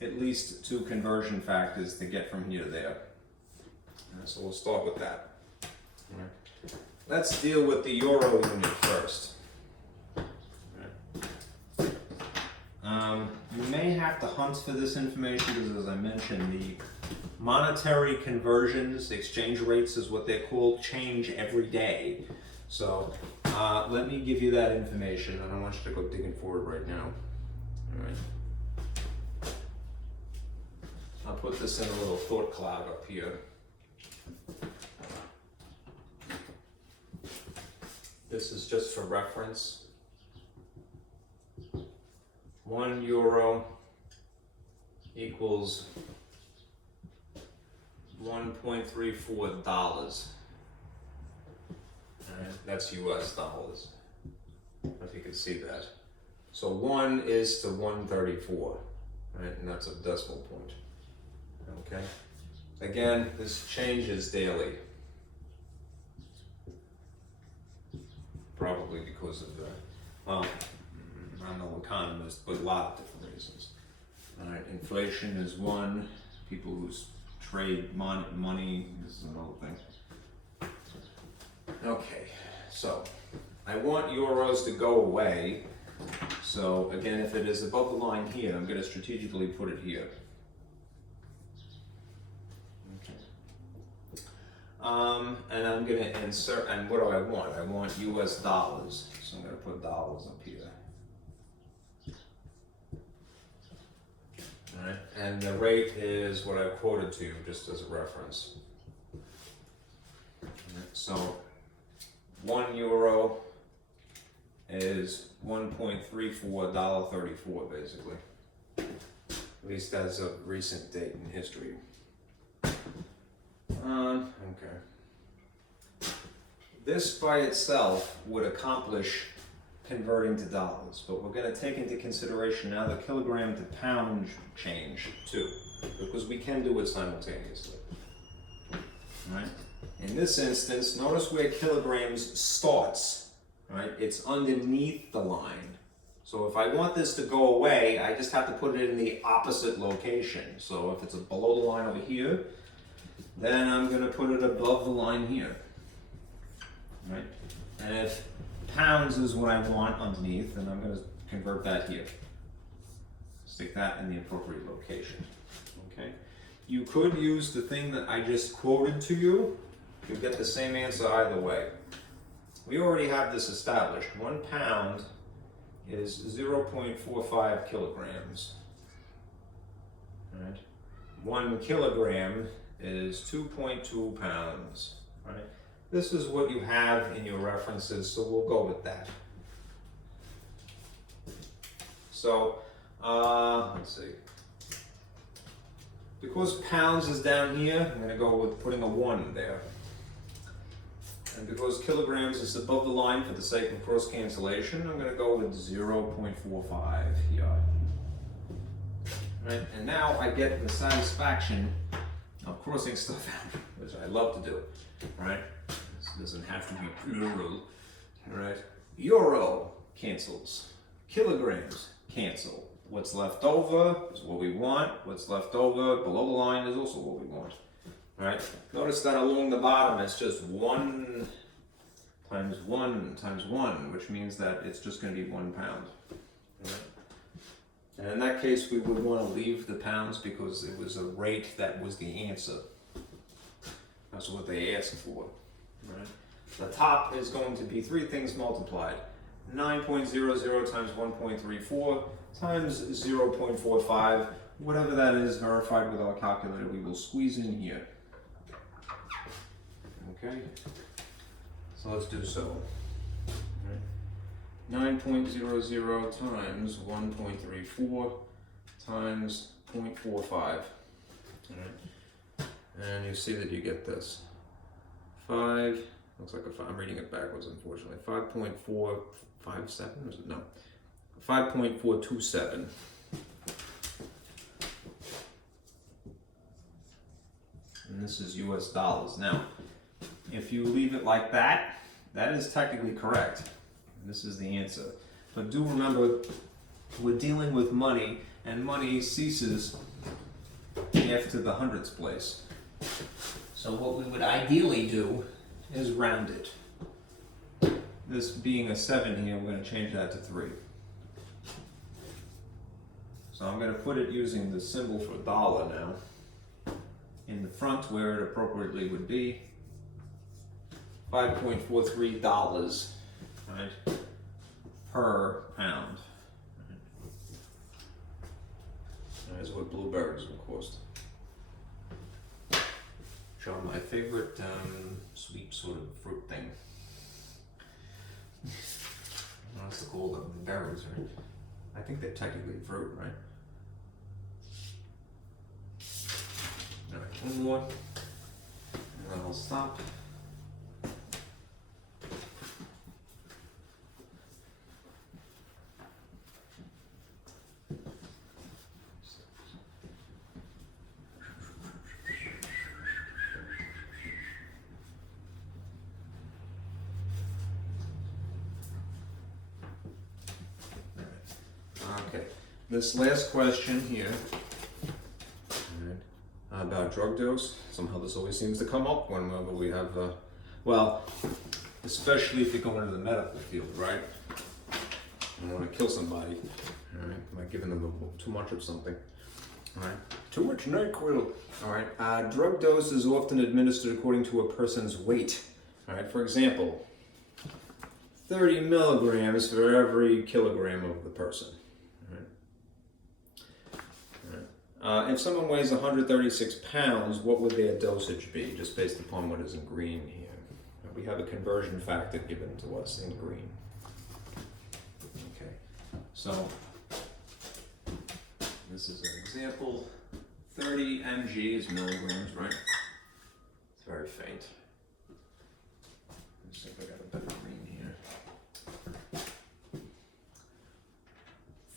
at least 2 conversion factors to get from here to there. So we'll start with that. All right. Let's deal with the euro unit first. You may have to hunt for this information because, as I mentioned, the monetary conversions, exchange rates is what they're called, change every day. So let me give you that information. I don't want you to go digging for it right now. All right. I'll put this in a little thought cloud up here. This is just for reference. 1 euro equals $1.34. That's US dollars, if you can see that. So 1 is to 134, right? And that's a decimal point. Okay. Again, this changes daily. Probably because of the, well, I'm no economist, but a lot of different reasons. All right, inflation is one. People who trade money is another thing. Okay, so I want euros to go away. So again, if it is above the line here, I'm going to strategically put it here. Okay. And I'm going to insert, and what do I want? I want US dollars. So I'm going to put dollars up here. All right, and the rate is what I quoted to you, just as a reference. Right, so 1 euro is $1.3434 basically, at least as of recent date in history. Okay. This by itself would accomplish converting to dollars, but we're going to take into consideration now the kilogram to pound change too, because we can do it simultaneously. Right? In this instance, notice where kilograms starts. Right? It's underneath the line. So if I want this to go away, I just have to put it in the opposite location. So if it's below the line over here, then I'm going to put it above the line here. Right? And if pounds is what I want underneath, and I'm going to convert that here. Stick that in the appropriate location. Okay. You could use the thing that I just quoted to you. You get the same answer either way. We already have this established. 1 pound is 0.45 kilograms. Right. 1 kilogram is 2.2 pounds. Right. This is what you have in your references, so we'll go with that. So, let's see. Because pounds is down here, I'm going to go with putting a 1 there. And because kilograms is above the line for the sake of cross cancellation, I'm going to go with 0.45 here. Right? And now I get the satisfaction of crossing stuff out, which I love to do. Right? This doesn't have to be plural. Right? Euro cancels. Kilograms cancel. What's left over is what we want. What's left over below the line is also what we want. Right? Notice that along the bottom it's just 1 times 1 times 1, which means that it's just going to be 1 pound. Right? And in that case, we would want to leave the pounds because it was a rate that was the answer. That's what they asked for. Right? The top is going to be 3 things multiplied. 9.00 times 1.34 times 0.45. Whatever that is, verified with our calculator, we will squeeze in here. Okay, so let's do so. 9.00 times 1.34 times 0.45. Right. And you see that you get this. 5, looks like I'm reading it backwards unfortunately. 5.457, was it? No. 5.427. And this is US dollars. Now, if you leave it like that, that is technically correct. This is the answer. But do remember, we're dealing with money, and money ceases half to the hundredths place. So what we would ideally do is round it. This being a 7 here, we're going to change that to 3. So I'm going to put it using the symbol for dollar now. In the front where it appropriately would be, $5.43, right, per pound. That's what blueberries would cost. John, my favorite sweet sort of fruit thing. What's to call them? Berries, right? I think they're technically fruit, right? Alright, one more. And then I'll stop. Okay, this last question here about drug dose. Somehow this always seems to come up whenever we have, well, especially if you go into the medical field, right? You want to kill somebody, all right? Am I giving them too much of something? All right, too much NyQuil. All right, drug dose is often administered according to a person's weight. All right, for example, 30 milligrams for every kilogram of the person. If someone weighs 136 pounds, what would their dosage be, just based upon what is in green here? We have a conversion factor given to us in green. Okay, so this is an example. 30 mg is milligrams, right? It's very faint. Let's see if I got a better green here.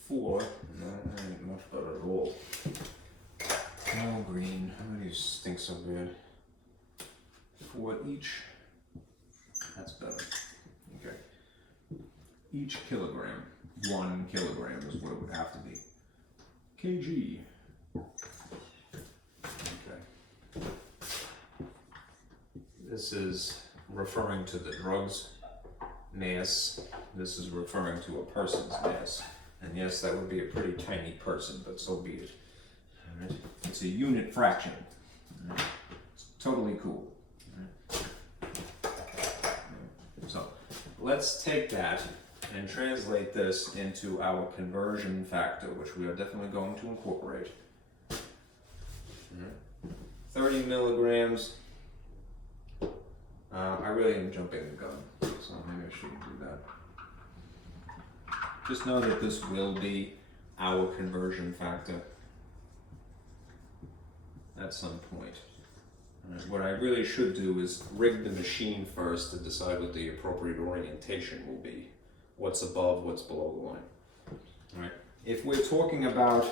4, no, that ain't much better at all. No green, how do you stink so bad? 4 each, that's better. Okay, each kilogram, 1 kilogram is what it would have to be. kg. Okay. This is referring to the drug's mass. This is referring to a person's mass. And yes, that would be a pretty tiny person, but so be it. All right. It's a unit fraction. All right. It's totally cool. All right. So let's take that and translate this into our conversion factor, which we are definitely going to incorporate. 30 milligrams. I really am jumping the gun, so maybe I shouldn't do that. Just know that this will be our conversion factor at some point. What I really should do is rig the machine first to decide what the appropriate orientation will be. What's above, what's below the line. All right. If we're talking about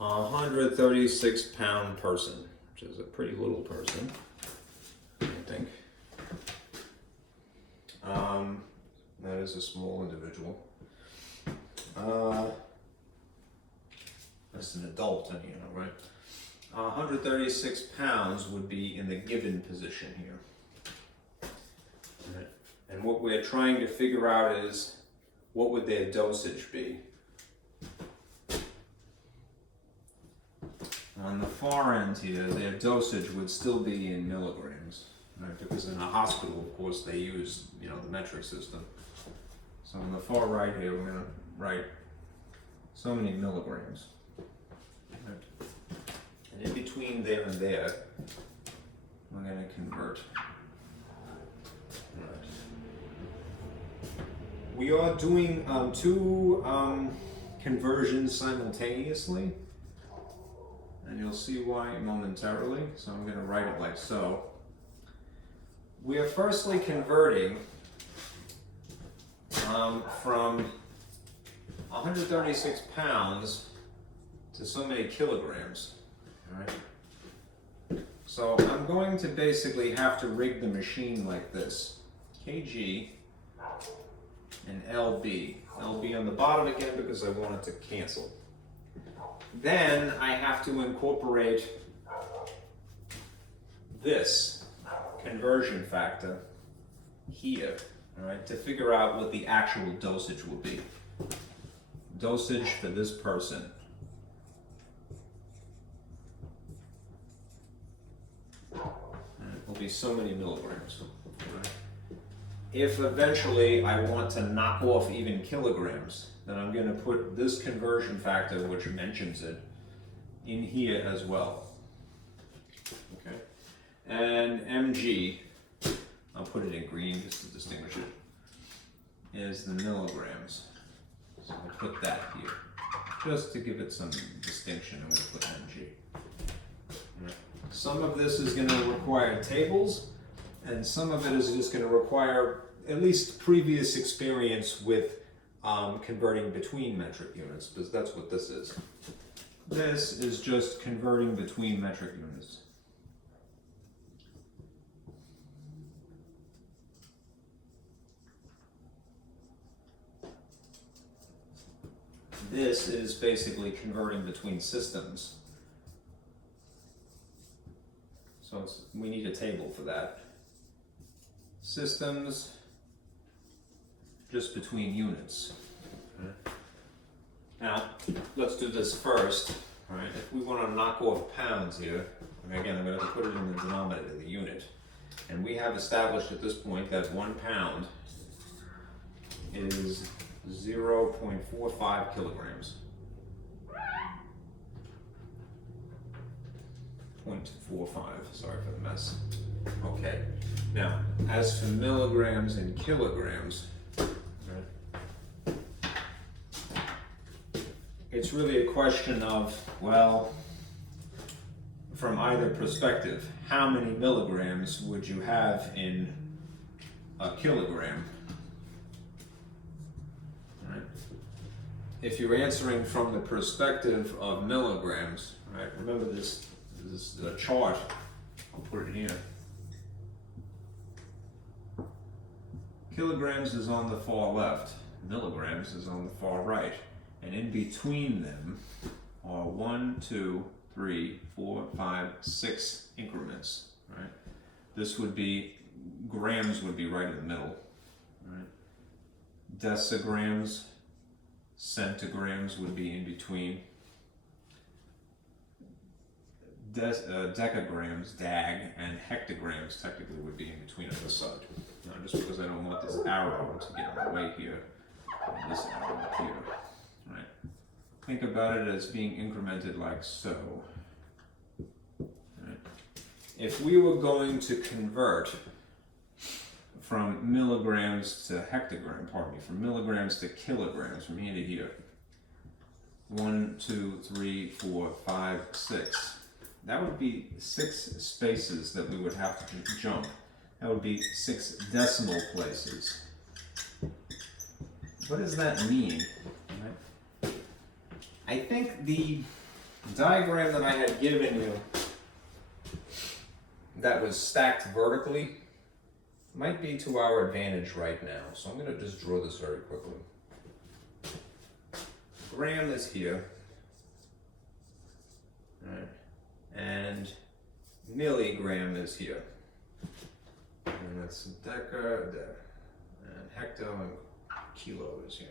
a 136 pound person, which is a pretty little person, I think. That is a small individual. That's an adult anyhow, right? 136 pounds would be in the given position here. Right. And what we're trying to figure out is, what would their dosage be? On the far end here, their dosage would still be in milligrams, right? Because in a hospital, of course, they use, the metric system. So on the far right here, we're going to write so many milligrams. Right? And in between there and there, we're going to convert. Right. We are doing 2 conversions simultaneously. And you'll see why momentarily. So I'm going to write it like so. We are firstly converting from 136 pounds to so many kilograms. All right. So I'm going to basically have to rig the machine like this. kg and lb. lb on the bottom again because I want it to cancel. Then I have to incorporate this conversion factor here, all right, to figure out what the actual dosage will be. Dosage for this person. It will be so many milligrams. Right? If eventually I want to knock off even kilograms, then I'm going to put this conversion factor, which mentions it, in here as well. Okay, and mg, I'll put it in green just to distinguish it, is the milligrams. So I'll put that here, just to give it some distinction. I'm going to put mg. Right. Some of this is going to require tables, and some of it is just going to require at least previous experience with converting between metric units, because that's what this is. This is just converting between metric units. This is basically converting between systems. So we need a table for that. Systems, just between units. Okay. Now, let's do this first. All right. If we want to knock off pounds here, again, I'm going to put it in the denominator of the unit. And we have established at this point that 1 pound is 0.45 kilograms. 0.45, sorry for the mess. Okay, now, as for milligrams and kilograms, right, it's really a question of, well, from either perspective, how many milligrams would you have in a kilogram? Right? If you're answering from the perspective of milligrams, right, remember this is a chart, I'll put it here. Kilograms is on the far left, milligrams is on the far right, and in between them are 1, 2, 3, 4, 5, 6 increments, right? This would be, grams would be right in the middle, right? Decigrams, centigrams would be in between. Decagrams, dag, and hectograms technically would be in between on this side. Now, just because I don't want this arrow to get in the way here, and this arrow up here, right? Think about it as being incremented like so. Right? If we were going to convert from milligrams to hectogram, pardon me, from milligrams to kilograms, from here to here, 1, 2, 3, 4, 5, 6. That would be 6 spaces that we would have to jump. That would be 6 decimal places. What does that mean? Right. I think the diagram that I had given you that was stacked vertically might be to our advantage right now. So I'm going to just draw this very quickly. Gram is here. Right. And milligram is here. And that's deca, and hecto, and kilo is here.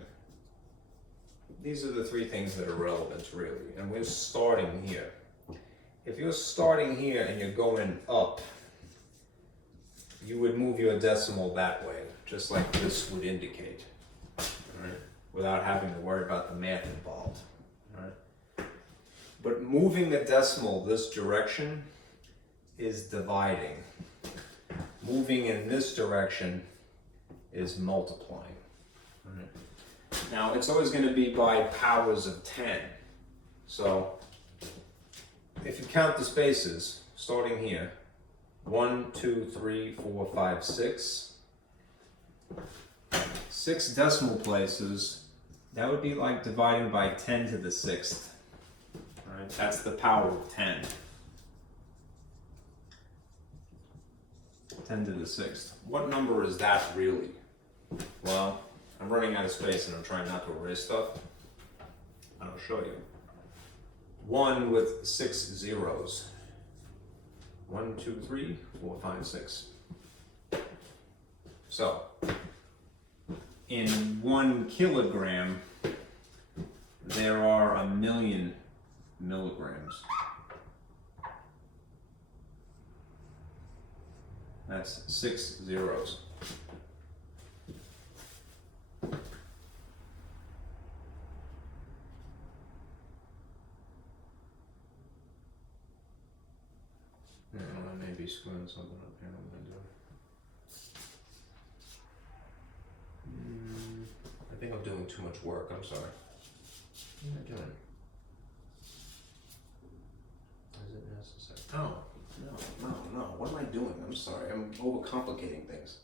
These are the 3 things that are relevant, really. And we're starting here. If you're starting here and you're going up, you would move your decimal that way, just like this would indicate, all right? Without having to worry about the math involved. All right? But moving the decimal this direction is dividing. Moving in this direction is multiplying. All right? Now, it's always going to be by powers of 10. So, if you count the spaces, starting here, 1, 2, 3, 4, 5, 6. 6 decimal places, that would be like dividing by 10 to the 6th. All right? That's the power of 10. 10 to the 6th. What number is that really? Well, I'm running out of space and I'm trying not to erase stuff. I'll show you. 1 with 6 zeros. 1, 2, 3, 4, 5, 6. So, in 1 kilogram, there are 1,000,000 milligrams. That's 6 zeros. I may be screwing something up here. I'm gonna do. I think I'm doing too much work. I'm sorry. What am I doing? Is it necessary? Oh, no. What am I doing? I'm sorry. I'm overcomplicating things.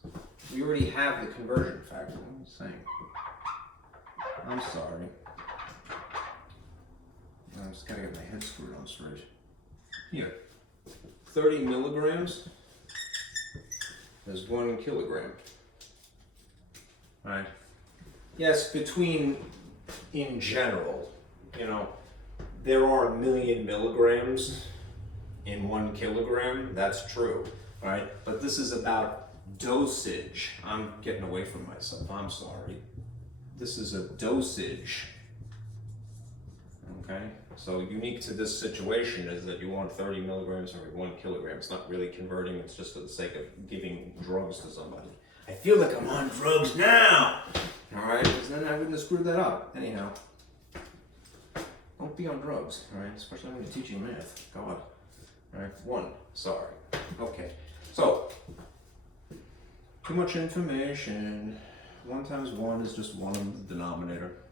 We already have the conversion factor. What am I saying? I'm sorry. I just gotta get my head screwed on straight. Here. 30 milligrams is 1 kilogram. Right? Yes, in general, there are 1,000,000 milligrams in 1 kilogram. That's true, right? But this is about dosage. I'm getting away from myself. I'm sorry. This is a dosage. Okay? So unique to this situation is that you want 30 milligrams every 1 kilogram. It's not really converting, it's just for the sake of giving drugs to somebody. I feel like I'm on drugs now! Alright, because then I wouldn't have screwed that up. Anyhow, don't be on drugs, alright? Especially when you're teaching math. God. Alright, 1. Sorry. Okay. So, too much information. 1 times 1 is just 1 in the denominator.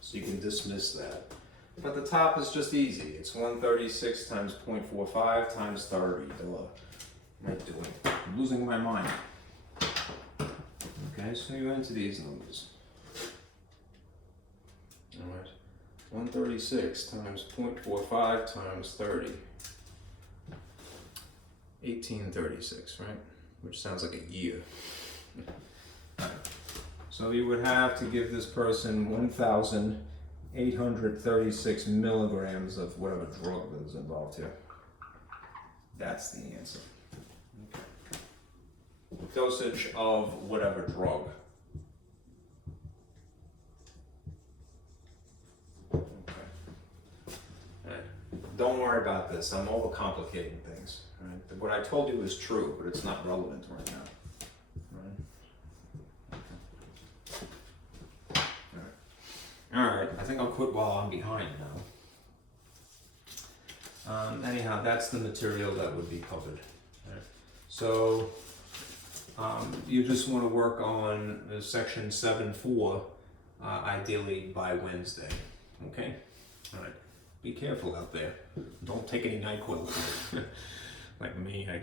So you can dismiss that. But the top is just easy. It's 136 times 0.45 times 30. What am I doing? I'm losing my mind. Okay, so you enter these numbers. Alright. 136 times 0.45 times 30. 1836, right? Which sounds like a year. Right. So you would have to give this person 1,836 milligrams of whatever drug that is involved here. That's the answer. Okay. Dosage of whatever drug. Okay. Right. Don't worry about this. I'm overcomplicating things. Right? What I told you is true, but it's not relevant right now. Alright, I think I'll quit while I'm behind now. Anyhow, that's the material that would be covered. Right. So, you just want to work on section 7.4, ideally by Wednesday. Okay? Alright. Be careful out there. Don't take any NyQuil. Like me,